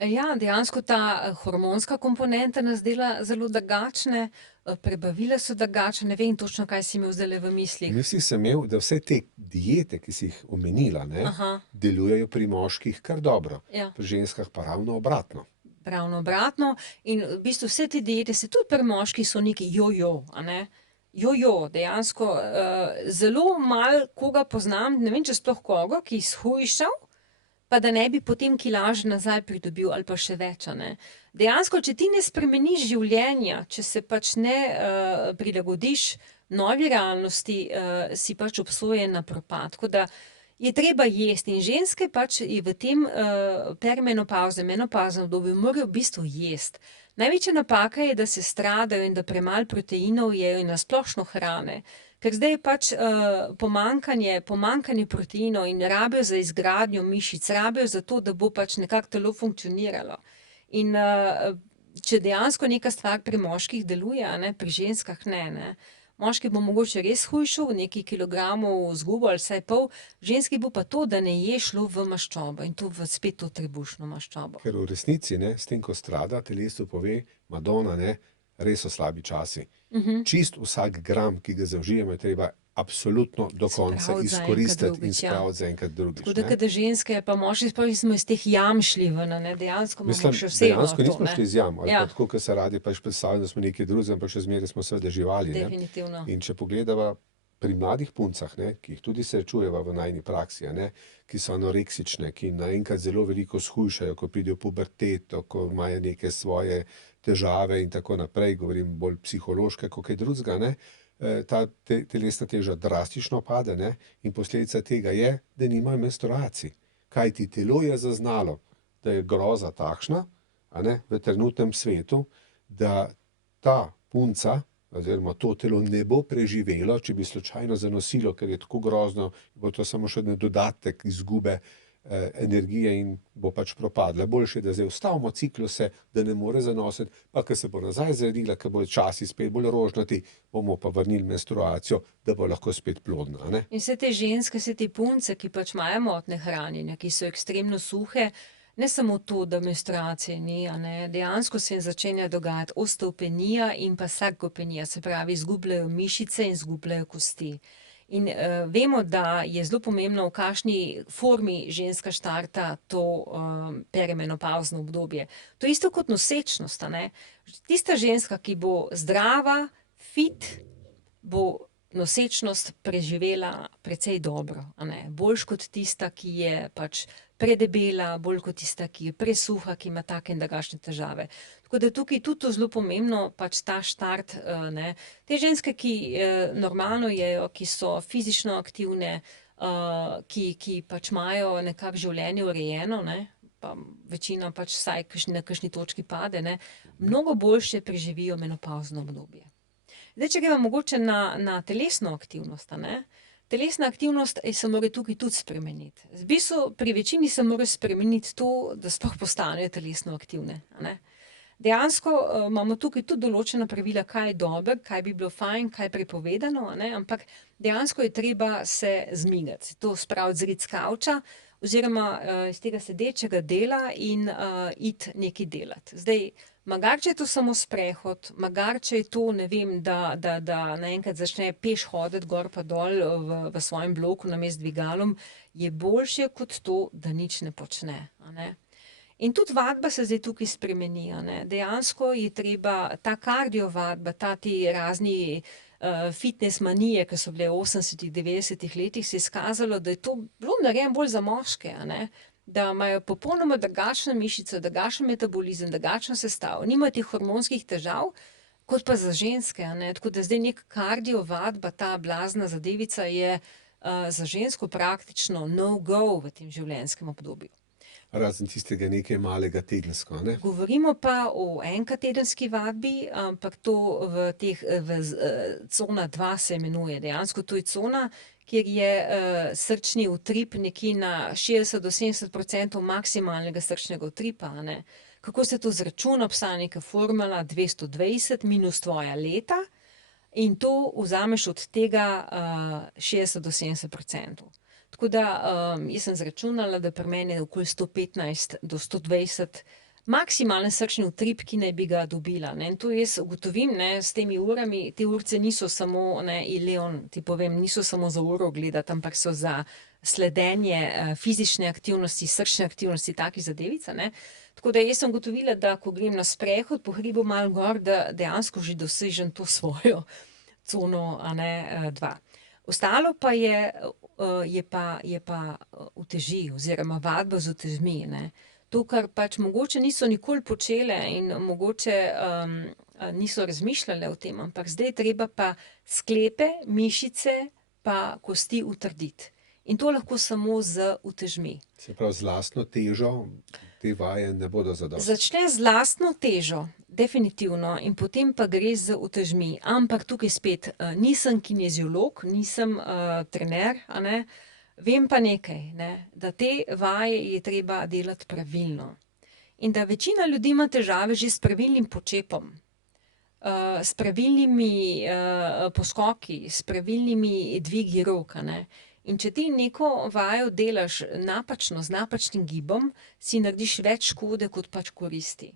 ja, dejansko ta hormonska komponenta nas dela zelo drugačne, prebavila so drugačna, ne vem točno, kaj si imel zdajle v mislih. Mislil sem imel, da vse te diete, ki si jih omenila, ne, Aha, delujejo pri moških kar dobro, ja. pri ženskah pa ravno obratno. Ravno obratno. In v bistvu vse te diete se tudi pri moških so neki jojo, a ne. Jojo, dejansko zelo malo koga poznam, ne vem, če sploh koga, ki je shujšal, pa da ne bi potem kilaže nazaj pridobil ali pa še več, a ne. Dejansko, če ti ne spremeniš življenja, če se pač ne prilagodiš novi realnosti, si pač obsojen na propad. Tako da je treba jesti in ženske pač v tem perimenopavznem, menopavznem obdobju morajo v bistvu jesti. Največja napaka je, da se stradajo in da premalo proteinov jejo in na splošno hrane. Ker zdaj je pač pomanjkanje proteinov in rabijo za izgradnjo mišic, rabijo za to, da bo pač nekako telo funkcioniralo. In če dejansko neka stvar pri moških deluje, a ne, pri ženskah ne, ne. Moški bo mogoče res hujšal, nekaj kilogramov izgubil ali vsaj pol, ženski bo pa to, da ne je šlo v maščobo in to v spet to trebušno maščobo. Ker v resnici, ne, s tem, ko strada, telesu pove, Madonna, ne, res so slabi časi. Čist vsak gram, ki ga zaužijemo, je treba absolutno do konca Spraviti za enkrat izkoristiti in drugič, ja. spraviti za enkrat drugič, Tako da, ne. kada ženske pa moški, sploh smo iz teh jam šli ven, a ne, dejansko imamo Mislim, še vseeno dejansko to, nismo ne. šli iz jam, ali Ja. pa tako, kot se radi pač predstavljamo, da smo nekaj drugega, ampak še zmeraj smo seveda živali, ne. Definitivno. In če pogledava pri mladih puncah, ne, ki jih tudi srečujeva v najini praksi, a ne, ki so anoreksične, ki naenkrat zelo veliko shujšajo, ko pridejo v puberteto, ko imajo neke svoje težave in tako naprej, govorim bolj psihološke, kot kaj drugega, ne, ta telesna teža drastično pade, ne, in posledica tega je, da nimajo menstruacij. Kajti telo je zaznalo, da je groza takšna, a ne, v trenutnem svetu, da ta punca oziroma to telo ne bo preživelo, če bi slučajno zanosilo, ker je tako grozno, bo to samo še en dodatek izgube energije in bo pač propadla. Boljše je, da zdaj ustavimo cikluse, da ne more zanositi, pa ko se bo nazaj zredila, ko bodo časi spet bolj rožnati, bomo pa vrnili menstruacijo, da bo lahko spet plodna, a ne. In vse te ženske, vse te punce, ki pač imajo motnje hranjenja, ki so ekstremno suhe, ne samo to, da menstruacije ni, a ne, dejansko se jim začenja dogajati osteopenija in pa sarkopenija, se pravi, izgubljajo mišice in izgubljajo kosti. In vemo, da je zelo pomembno, v kakšni formi ženska štarta to perimenopavzno obdobje. To je isto kot nosečnost, a ne. Tista ženska, ki bo zdrava, fit, bo nosečnost preživela precej dobro, a ne. Boljš kot tista, ki je pač predebela, bolj kot tista, ki je presuha, ki ima take in drugačne težave. Tako da tukaj tudi to zelo pomembno, pač ta štart, ne. Te ženske, ki normalno jejo, ki so fizično aktivne, ki pač imajo nekako življenje urejeno, ne, pa večina pač vsaj na kakšni točki pade, ne, mnogo boljše preživijo menopavzno obdobje. Zdaj, če gremo mogoče na telesno aktivnost, a ne. Telesna aktivnost se mora tukaj tudi spremeniti. V bistvu pri večini se mora spremeniti to, da sploh postanejo telesno aktivne, a ne. Dejansko imamo tukaj tudi določena pravila, kaj je dobro, kaj bi bilo fajn, kaj je prepovedano, a ne, ampak dejansko je treba se zmigati, to spraviti zrit s kavča oziroma iz tega sedečega dela in iti nekaj delati. Zdaj, Magar, če je to samo sprehod, magar, če je to, ne vem, da naenkrat začne peš hoditi gor pa dol v svojem bloku namesto dvigalom, je boljše kot to, da nič ne počne, a ne. In tudi vadba se zdaj tukaj spremeni, a ne. Dejansko je treba ta kardio vadba, ti razni fitness manije, ki so bile v 80-ih, 90-ih letih, se je izkazalo, da je to bilo narejeno bolj za moške, a ne. Da imajo popolnoma drugačno mišico, drugačen metabolizem, drugačno sestavo, nimajo teh hormonskih težav, kot pa za ženske, a ne. Tako da zdaj neka kardio vadba, ta blazna zadevica je za žensko praktično no go v tem življenjskem obdobju. Razen tistega nekaj malega tedensko, ne? Govorimo pa o enkrat-tedenski vadbi, ampak to cona 2 se imenuje. Dejansko to je cona, kjer je srčni utrip nekje na 60-70% maksimalnega srčnega utripa, a ne. Kako se to izračuna? Obstaja neka formula 220 minus tvoja leta in to vzameš od tega 60-70%. Tako da jaz sem izračunala, da pri meni je okoli 115 do 120 maksimalen srčni utrip, ki naj bi ga dobila, ne. In to jaz ugotovim, ne, s temi urami, te urice niso samo, ne, Leon, ti povem, niso samo za uro gledati, ampak so za sledenje fizične aktivnosti, srčne aktivnosti, takih zadevic, a ne. Tako da jaz sem ugotovila, da ko grem na sprehod po hribu malo gor, da dejansko že dosežem to svojo cono, a ne, 2. Ostalo pa je pa uteži oziroma vadba z utežmi, ne. To, kar pač mogoče niso nikoli počele in mogoče niso razmišljale o tem, ampak zdaj je treba pa sklepe, mišice pa kosti utrditi. In to lahko samo z utežmi. Se pravi, z lastno težo te vaje ne bodo zadostne. Začne z lastno težo, definitivno, in potem pa gre z utežmi. Ampak tukaj spet, nisem kineziolog, nisem trener, a ne. Vem pa nekaj, ne, da te vaje je treba delati pravilno. In da večina ljudi ima težave že s pravilnim počepom, s pravilnimi poskoki, s pravilnimi dvigi rok, a ne. In če ti neko vajo delaš napačno, z napačnim gibom, si narediš več škode, kot pač koristi.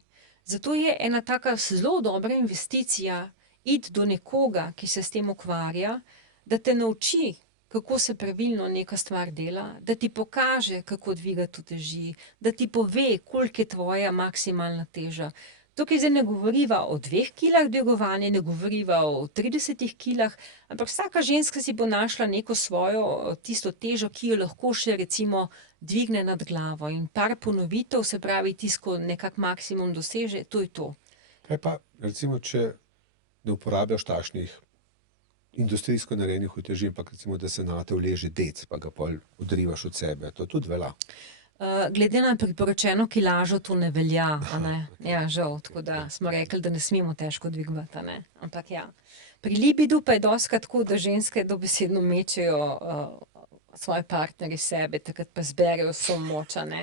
Zato je ena taka zelo dobra investicija iti do nekoga, ki se s tem ukvarja, da te nauči, kako se pravilno neka stvar dela, da ti pokaže, kako dvigati uteži, da ti pove, koliko je tvoja maksimalna teža. Tukaj zdaj ne govoriva o 2 kilah dvigovanja, ne govoriva o 30 kilah, ampak vsaka ženska si bo našla neko svojo tisto težo, ki jo lahko še recimo dvigne nad glavo. In par ponovitev, se pravi, tisto nekak maksimum doseže, to je to. Kaj pa, recimo, če ne uporabljaš takšnih industrijsko narejenih uteži, ampak recimo, da se nate uleže dec, pa ga pol odrivaš od sebe, to tudi velja? Glede na priporočeno kilažo to ne velja, a ne. Ja, žal, tako da smo rekli, da ne smemo težko dvigovati, a ne. Ampak ja. Pri libidu pa je dostikrat tako, da ženske dobesedno mečejo svoje partnerje sebe, takrat pa zberejo vso moč, a ne,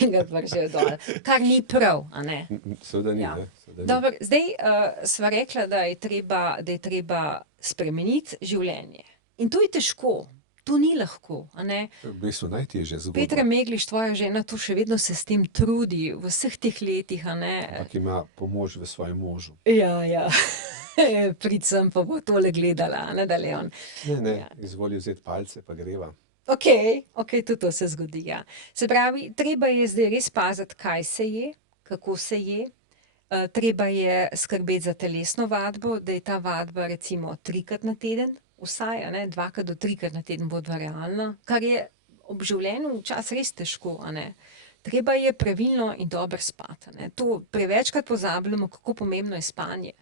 in ga vržejo dol. Kar ni prav, a ne. Seveda ni, Ja. ne. Seveda ni. Dobro, zdaj sva rekla, da je treba spremeniti življenje. In to je težko. To ni lahko, a ne. V bistvu najtežja zgodba. Petra Meglič, tvoja žena, to še vedno se s tem trudi v vseh teh letih, a ne. Ampak ima pomoč v svojem možu. Ja, ja. Prid sem pa bo tole gledala, a ne, da Leon. Ne, Ja. izvoli vzeti palce, pa greva. Okej, tudi to se zgodi, ja. Se pravi, treba je zdaj res paziti, kaj se je, kako se je. Treba je skrbeti za telesno vadbo, da je ta vadba recimo 3-krat na teden, vsaj, a ne, 2-krat do 3-krat na teden bo realna, kar je ob življenju včasih res težko, a ne. Treba je pravilno in dobro spati, a ne. To prevečkrat pozabljamo, kako pomembno je spanje.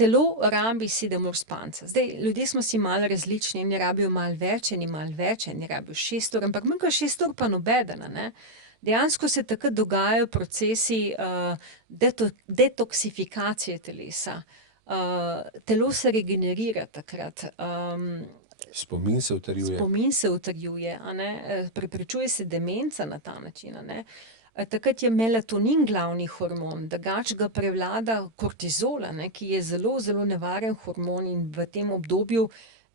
Telo rabi 7 ur spanca. Zdaj, ljudje smo si malo različni, eni rabijo malo več, eni rabijo 6 ur, ampak manj kot 6 ur pa nobeden, a ne. Dejansko se takrat dogajajo procesi detoksifikacije telesa. Telo se regenerira takrat. Spomin se utrjuje. Spomin se utrjuje, a ne. Preprečuje se demenca na ta način, a ne. Takrat je melatonin glavni hormon, drugače ga prevlada kortizol, a ne, ki je zelo, zelo nevaren hormon in v tem obdobju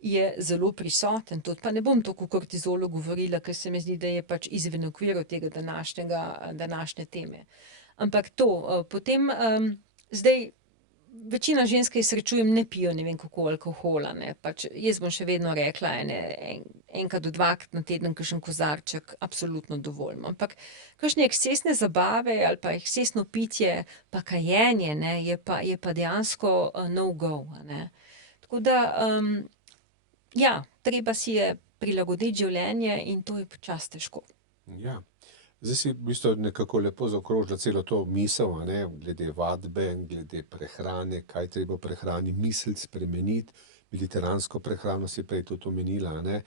je zelo prisoten. Tudi pa ne bom toliko o kortizolu govorila, ker se mi zdi, da je pač izven okvirov tega današnje teme. Ampak to, potem zdaj večina žensk, ki jih srečujem, ne pijo ne vem koliko alkohola, ne. Pač jaz bom še vedno rekla enkrat do dvakrat na teden kakšen kozarček, absolutno dovolj. Ampak kakšne ekscesne zabave ali pa ekscesno pitje pa kajenje, ne, je pa dejansko no go, a ne. Tako da, ja, treba si je prilagoditi življenje in to je počasi težko. Ja. Zdaj si v bistvu nekako lepo zaokrožila celo to misel, a ne, glede vadbe, glede prehrane, kaj treba v prehrani misliti, spremeniti. Mediteransko prehrano si prej tudi omenila, a ne.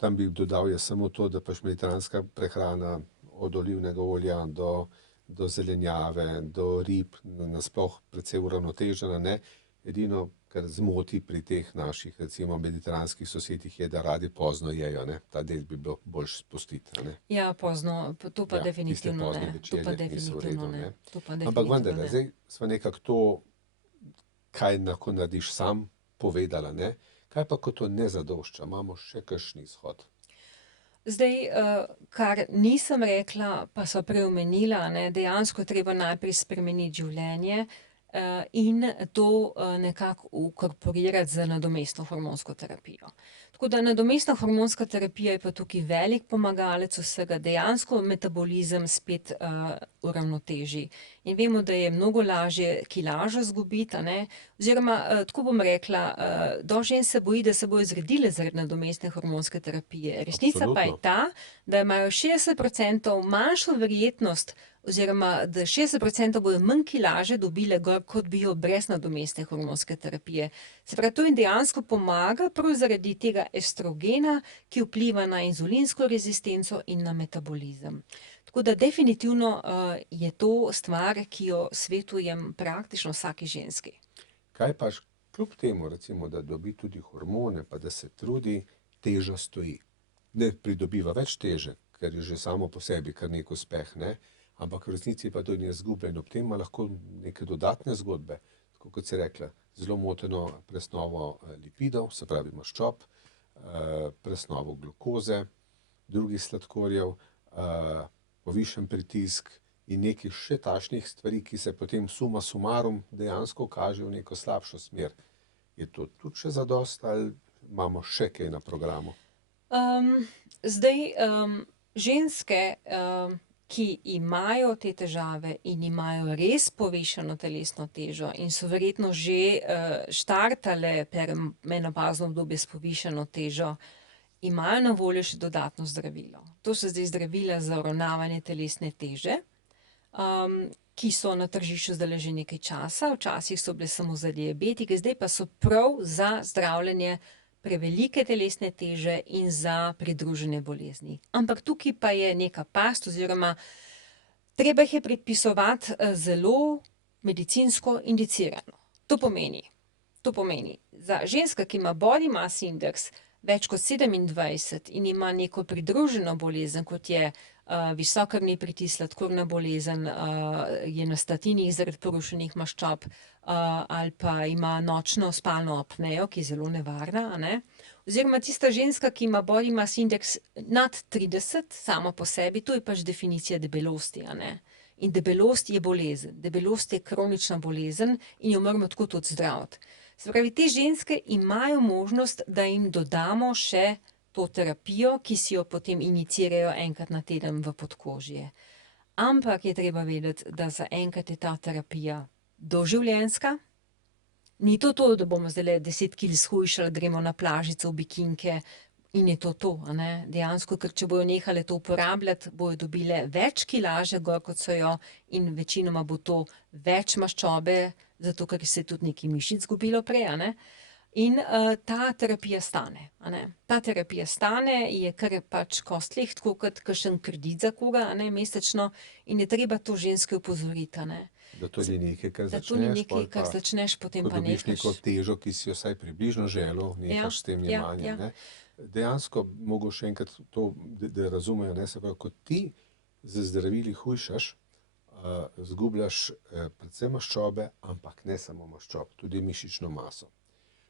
Tam bi dodal jaz samo to, da pač mediteranska prehrana od olivnega olja do zelenjave, do rib, nasploh precej uravnotežena, ne. Edino, kar zmoti pri teh naših, recimo, mediteranskih sosedih je, da radi pozno jejo, ne. Ta del bi bilo boljše spustiti, a ne. Ja, pozno, to pa Ja, definitivno tiste ne. pozne To pa večerje niso v definitivno redu, ne. ne. To pa Ampak definitivno vendarle, ne. zdaj sva nekako to, kaj lahko narediš sam, povedala, ne. Kaj pa, ko to ne zadošča? Imamo še kakšen izhod? Zdaj, kar nisem rekla, pa sva prej omenila, a ne, dejansko je treba najprej spremeniti življenje, in to, nekako vkorporirati z nadomestno hormonsko terapijo. Tako da nadomestna hormonska terapija je pa tukaj velik pomagalec vsega, dejansko metabolizem spet, uravnoteži. In vemo, da je mnogo lažje kilažo izgubiti, a ne, oziroma, tako bom rekla, dosti žensk se boji, da se bojo zredile zaradi nadomestne hormonske terapije. Resnica pa je Absolutno. ta, da imajo 60% manjšo verjetnost oziroma da 60% bojo manj kilaže dobile gor, kot bi jo brez nadomestne hormonske terapije. Se pravi, to jim dejansko pomaga prav zaradi tega estrogena, ki vpliva na inzulinsko rezistenco in na metabolizem. Tako da definitivno, je to stvar, ki jo svetujem praktično vsaki ženski. Kaj pa kljub temu, recimo, da dobi tudi hormone, pa da se trudi, teža stoji. Ne pridobiva več teže, ker je že samo po sebi kar neki uspeh, ne, ampak v resnici pa to ni izgublja in ob tem ima lahko neke dodatne zgodbe, tako kot si rekla, zelo moteno presnovo lipidov, se pravi maščob, presnovo glukoze, drugih sladkorjev, povišen pritisk in nekih še takšnih stvari, ki se potem suma sumarum dejansko kažejo v neko slabšo smer. Je to tudi še zadosti ali imamo še kaj na programu? Zdaj, ženske, ki imajo te težave in imajo res povišano telesno težo in so verjetno že, štartale perimenopavzno obdobje s povišano težo, imajo na voljo še dodatno zdravilo. To so zdaj zdravila za uravnavanje telesne teže, ki so na tržišču zdajle že nekaj časa, včasih so bile samo za diabetike, zdaj pa so prav za zdravljenje prevelike telesne teže in za pridružene bolezni. Ampak tukaj pa je neka past oziroma treba jih je predpisovati, zelo medicinsko indicirano. To pomeni, za ženska, ki ima body mass index več kot 27 in ima neko pridruženo bolezen, kot je, visok krvni pritisk, sladkorna bolezen, je na statinih zaradi porušenih maščob, ali pa ima nočno spalno apnejo, ki je zelo nevarna, a ne. Oziroma tista ženska, ki ima body mass index nad 30 sama po sebi, to je pač definicija debelosti, a ne. In debelost je bolezen, debelost je kronična bolezen in jo moramo tako tudi zdraviti. Se pravi, te ženske imajo možnost, da jim dodamo še to terapijo, ki si jo potem injicirajo enkrat na teden v podkožje. Ampak je treba vedeti, da zaenkrat je ta terapija doživljenjska. Ni to, da bomo zdajle 10 kil shujšali, gremo na plažico v bikinke in je to, a ne. Dejansko, ker če bojo nehale to uporabljati, bojo dobile več kilaže gor, kot so jo, in večinoma bo to več maščobe, zato ker se je tudi nekaj mišic izgubilo prej, a ne. In, ta terapija stane, a ne. Ta terapija stane, je kar pač costly, tako kot kakšen kredit za koga, a ne, mesečno, in je treba to ženske opozoriti, a ne. Da to ni nekaj, kar Da to ni začneš, nekaj, kar začneš, potem ko pa dobiš nehaš. neko težo, ki si jo vsaj približno želel, nehaš s tem jemanjem, ne. Dejansko, mogoče še enkrat to, da razumejo, ne, se pravi, ko ti z zdravili hujšaš, izgubljaš, predvsem maščobe, ampak ne samo maščob, tudi mišično maso.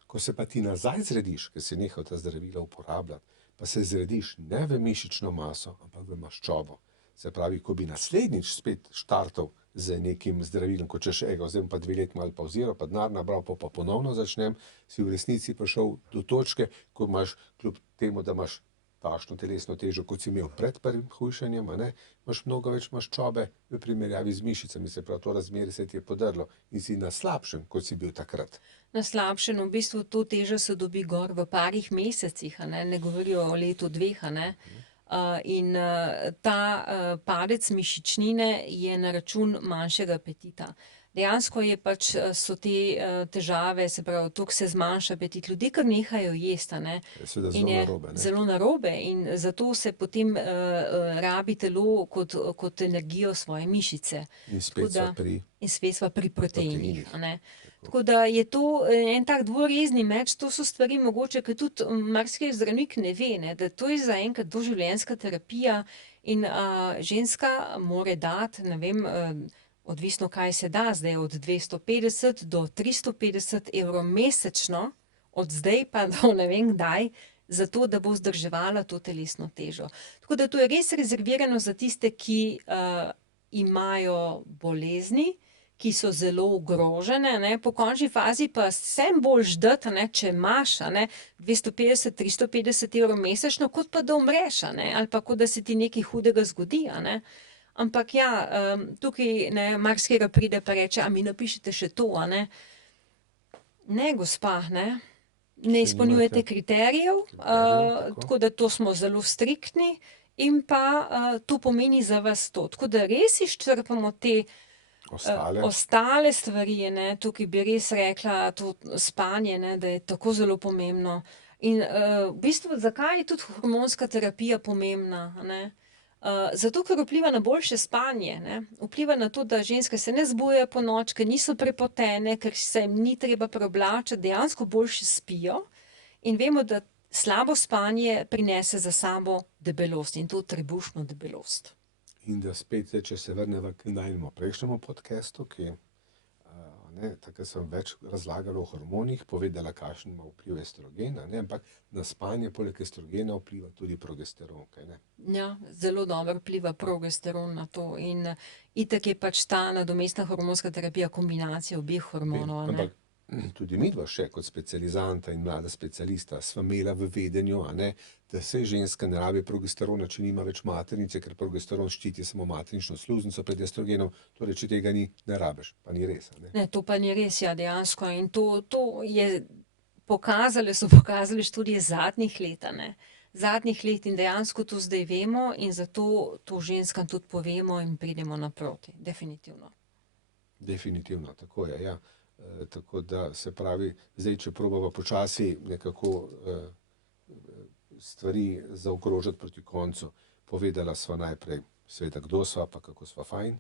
Ko se pa ti nazaj zrediš, ker si nehal ta zdravila uporabljati, pa se zrediš ne v mišično maso, ampak v maščobo. Se pravi, ko bi naslednjič spet štartal z nekim zdravilom, kot češ, zdaj pa 2 leti malo pauziral, pa denar nabral, pa ponovno začnem, si v resnici prišel do točke, ko imaš kljub temu, da imaš takšno telesno težo, kot si imel pred prvim hujšanjem, imaš mnogo več maščobe v primerjavi z mišicami, se pravi, to razmerje se ti je podrlo in si na slabšem, kot si bil takrat. Na slabšem, v bistvu to težo se dobi gor v parih mesecih, ne govorijo o letu, 2, in ta padec mišičnine je na račun manjšega apetita. Dejansko je pač, so te težave, se pravi, toliko se zmanjša apetit, ljudje kar nehajo jesti, Je seveda in zelo je narobe, zelo narobe in zato se potem rabi telo kot energijo svoje mišice. In spet Tako da- sva pri In spet sva pri proteinih, proteinih. Tako da je to en tak dvorezni meč, to so stvari mogoče, ki tudi marsikaj zdravnik ne ve, da to je zaenkrat doživljenjska terapija in ženska more dati, ne vem, odvisno kaj se da, zdaj od 250 do 350 evrov mesečno, od zdaj pa do ne vem kdaj, zato da bo vzdrževala to telesno težo. Tako da to je res rezervirano za tiste, ki imajo bolezni, ki so zelo ogrožene, po končni fazi pa vsem bolj ždeti, če imaš 250, 350 evrov mesečno, kot pa da umreš, ali pa kot da se ti nekaj hudega zgodi, Ampak ja, tukaj marsikega pride pa reče, a mi napišete še to, Ne, gospa, ne izpolnjujete nimate kriterijev, tako. tako da to smo zelo striktni in pa to pomeni za vas to. Tako da res izčrpamo te ostale stvari, tukaj bi res rekla, to spanje, da je tako zelo pomembno. In v bistvu, zakaj je tudi hormonska terapija pomembna, zato, ker vpliva na boljše spanje, vpliva na to, da ženske se ne zbujajo ponoči, ker niso prepotene, ker se jim ni treba preoblačiti, dejansko boljše spijo. In vemo, da slabo spanje prinese za sabo debelost in to trebušno debelost. In da spet, če se vrnemo k najnemu prejšnjemu podcastu, ki takrat sem več razlagala o hormonih, povedala, kakšen ima vpliv estrogen, ampak na spanje poleg estrogena vpliva tudi progesteron, kaj ne? Ja, zelo dobro vpliva progesteron na to in itak je pač ta nadomestna hormonska terapija kombinacija obeh hormonov, Ampak tudi midva še kot specializanta in mlada specialista sva imela v vedenju, da se ženska ne rabi progesterona, če nima več maternice, ker progesteron ščiti samo maternično sluznico pred estrogenom, torej če tega ni, ne rabiš, pa ni res, Ne, to pa ni res, ja, dejansko in to je so pokazali študije zadnjih let, Zadnjih let in dejansko to zdaj vemo in zato to ženskam tudi povemo in pridemo naproti, definitivno. Definitivno, tako je, ja. Tako da se pravi, zdaj, če probava počasi nekako stvari zaokrožiti proti koncu, povedala sva najprej seveda, kdo sva, pa kako sva fajn,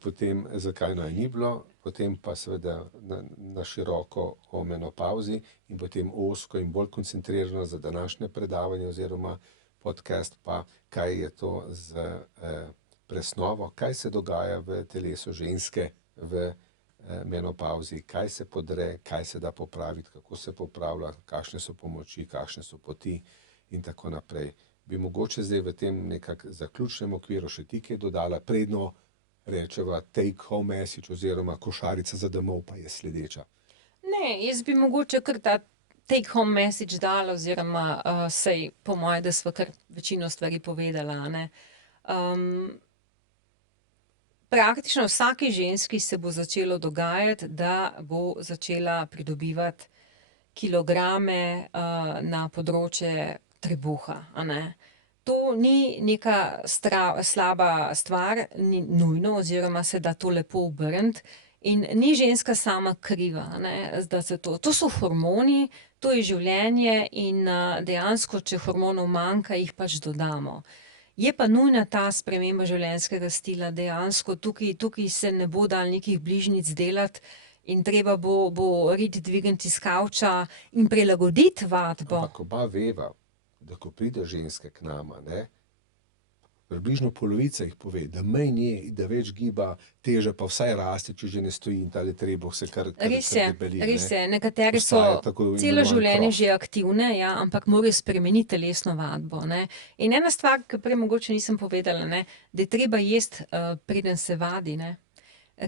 potem zakaj naj ni bilo, potem pa seveda na široko o menopavzi in potem ozko in bolj koncentrirano za današnje predavanje oziroma podcast pa, kaj je to z presnovo, kaj se dogaja v telesu ženske v menopavzi, kaj se podre, kaj se da popraviti, kako se popravlja, kakšne so pomoči, kakšne so poti in tako naprej. Bi mogoče zdaj v tem nekak zaključnem okviru še ti kaj dodala, predno rečeva take home message oziroma košarica za domov pa je sledeča? Ne, jaz bi mogoče kar ta take home message dala oziroma sej po moje, da sva kar večino stvari povedala, Praktično vsaki ženski se bo začelo dogajati, da bo začela pridobivati kilograme na področje trebuha, To ni neka slaba stvar, ni nujno oziroma se da to lepo obrniti in ni ženska sama kriva, da se to so hormoni, to je življenje in dejansko, če hormonov manjka, jih pač dodamo. Je pa nujna ta sprememba življenjskega stila, dejansko tukaj se ne bo dalo nekih bližnjic delati in treba bo rit dvigniti iz kavča in prilagoditi vadbo. Ampak oba veva, da ko pride ženska k nama, približno polovica jih pove, da manj je, da več giba, teža pa vsaj raste, če že ne stoji in tale trebuh se kar debeli. Res je. Nekateri so Postaja tako celo imenovan življenje krof. že aktivne, ja, ampak morajo spremeniti telesno vadbo, ne. In ena stvar, ki prej mogoče nisem povedala, ne, da je treba jesti, preden se vadi, ne.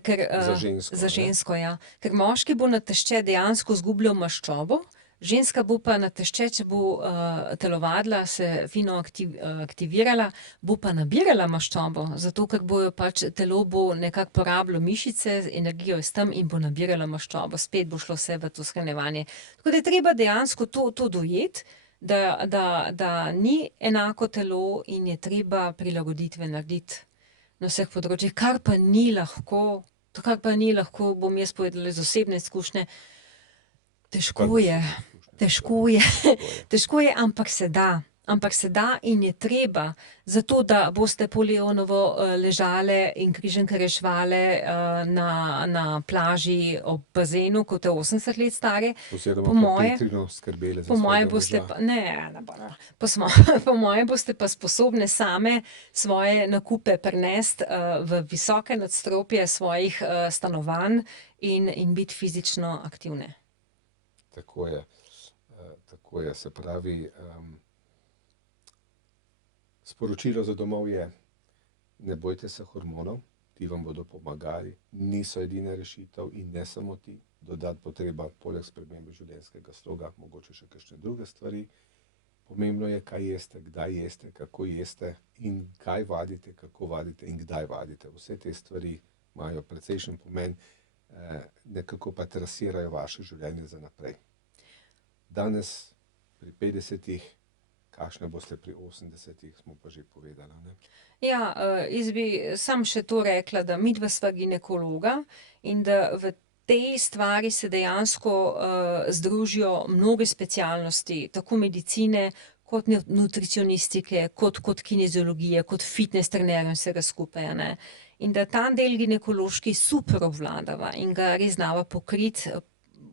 Ker, Za žensko, za ne? žensko, ja. Ker moški bo natešče dejansko izgubljal maščobo, ženska bo pa natešče, če bo, telovadila, se fino aktivirala, bo pa nabirala maščobo, zato ker bojo pač, telo bo nekako porabilo mišice, energijo iz tam in bo nabirala maščobo. Spet bo šlo vse v to shranjevanje. Tako da je treba dejansko to dojeti, da ni enako telo in je treba prilagoditve narediti na vseh področjih, kar pa ni lahko, bom jaz povedala iz osebne izkušnje, težko je. Težko je. Težko je, ampak se da. Ampak se da in je treba, zato da boste po Leonovo, ležale in križanke reševale, na plaži ob bazenu, kot je 80 let stare. Oziroma Po pa moje- Petrino skrbele za Po moje svojega boste moža. pa, ne bora. Po moje boste pa sposobne same svoje nakupe prinesti, v visoke nadstropje svojih, stanovanj in biti fizično aktivne. Tako je. Tako je, se pravi, sporočilo za domov je, ne bojte se hormonov, ti vam bodo pomagali, niso edina rešitev in ne samo ti, dodati bo treba poleg spremembe življenjskega sloga, mogoče še kakšne druge stvari. Pomembno je, kaj jeste, kdaj jeste, kako jeste in kaj vadite, kako vadite in kdaj vadite. Vse te stvari imajo precejšen pomen, nekako pa trasirajo vaše življenje za naprej. Danes pri 50-ih, kakšne boste pri 80-ih, smo pa že povedali, ne? Ja, jaz bi samo še to rekla, da midva sva ginekologa in da v tej stvari se dejansko, združijo mnoge specialnosti, tako medicine kot nutricionistike, kot kineziologije, kot fitnes trenerja in vsega skupaj, a ne. In da ta del ginekološki super obvladava in ga res znava pokriti,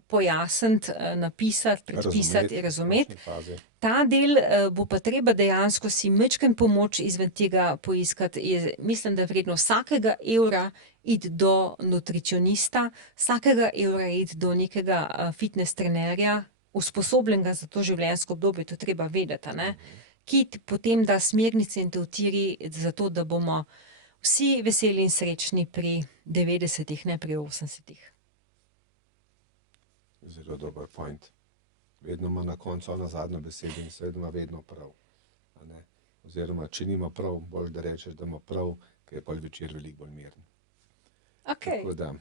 pojasniti, napisati, predpisati, razumeti. v končni fazi. Ta del, bo pa treba dejansko si majčkeno pomoč izven tega poiskati. Mislim, da je vredno vsakega evra iti do nutricionista, vsakega evra iti do nekega, fitnes trenerja, usposobljenega za to življenjsko obdobje, to je treba vedeti, a ne. Ki ti potem da smernice in te utiri za to, da bomo vsi veseli in srečni pri 90-ih, ne pri 80-ih. Zelo dober point. Vedno ima na koncu ona zadnjo besedo in seveda ima vedno prav. A ne? Oziroma, če nima prav, boljše, da rečeš, da ima prav, ker je pol večer veliko bolj miren. Okej. Tako da,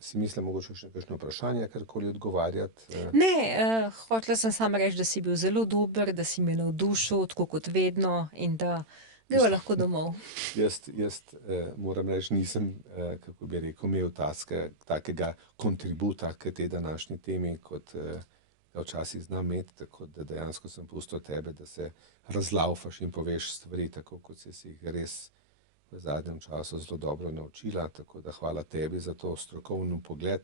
si mislim, mogoče še kakšno vprašanje, karkoli odgovarjati. Ne, hotela sem samo reči, da si bil zelo dober, da si me navdušil, tako kot vedno, in da greva lahko domov. Jaz moram reči, nisem, kako bi rekel, imel takega kontributa k tej današnji temi, kot ga včasih znam imeti, tako da dejansko sem pustil tebe, da se razlaufaš in poveš stvari, tako kot si jih res v zadnjem času zelo dobro naučila, tako da hvala tebi za to strokovni pogled.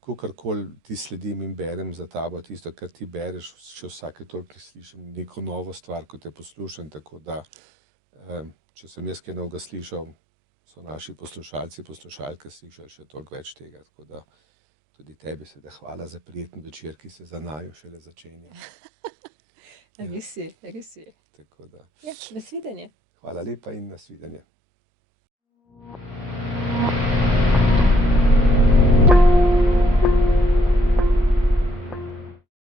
Kakorkoli ti sledim in berem za tabo, tisto, kar ti bereš, še vsake toliko slišim neko novo stvar, ko te poslušam, tako da če sem jaz kaj novega slišal, so naši poslušalci, poslušalke slišali še toliko več tega, tako da tudi tebi seveda hvala za prijeten večer, ki se za naju šele začenja. Res je, res je. Tako da, Ja, nasvidenje. hvala lepa in nasvidenje.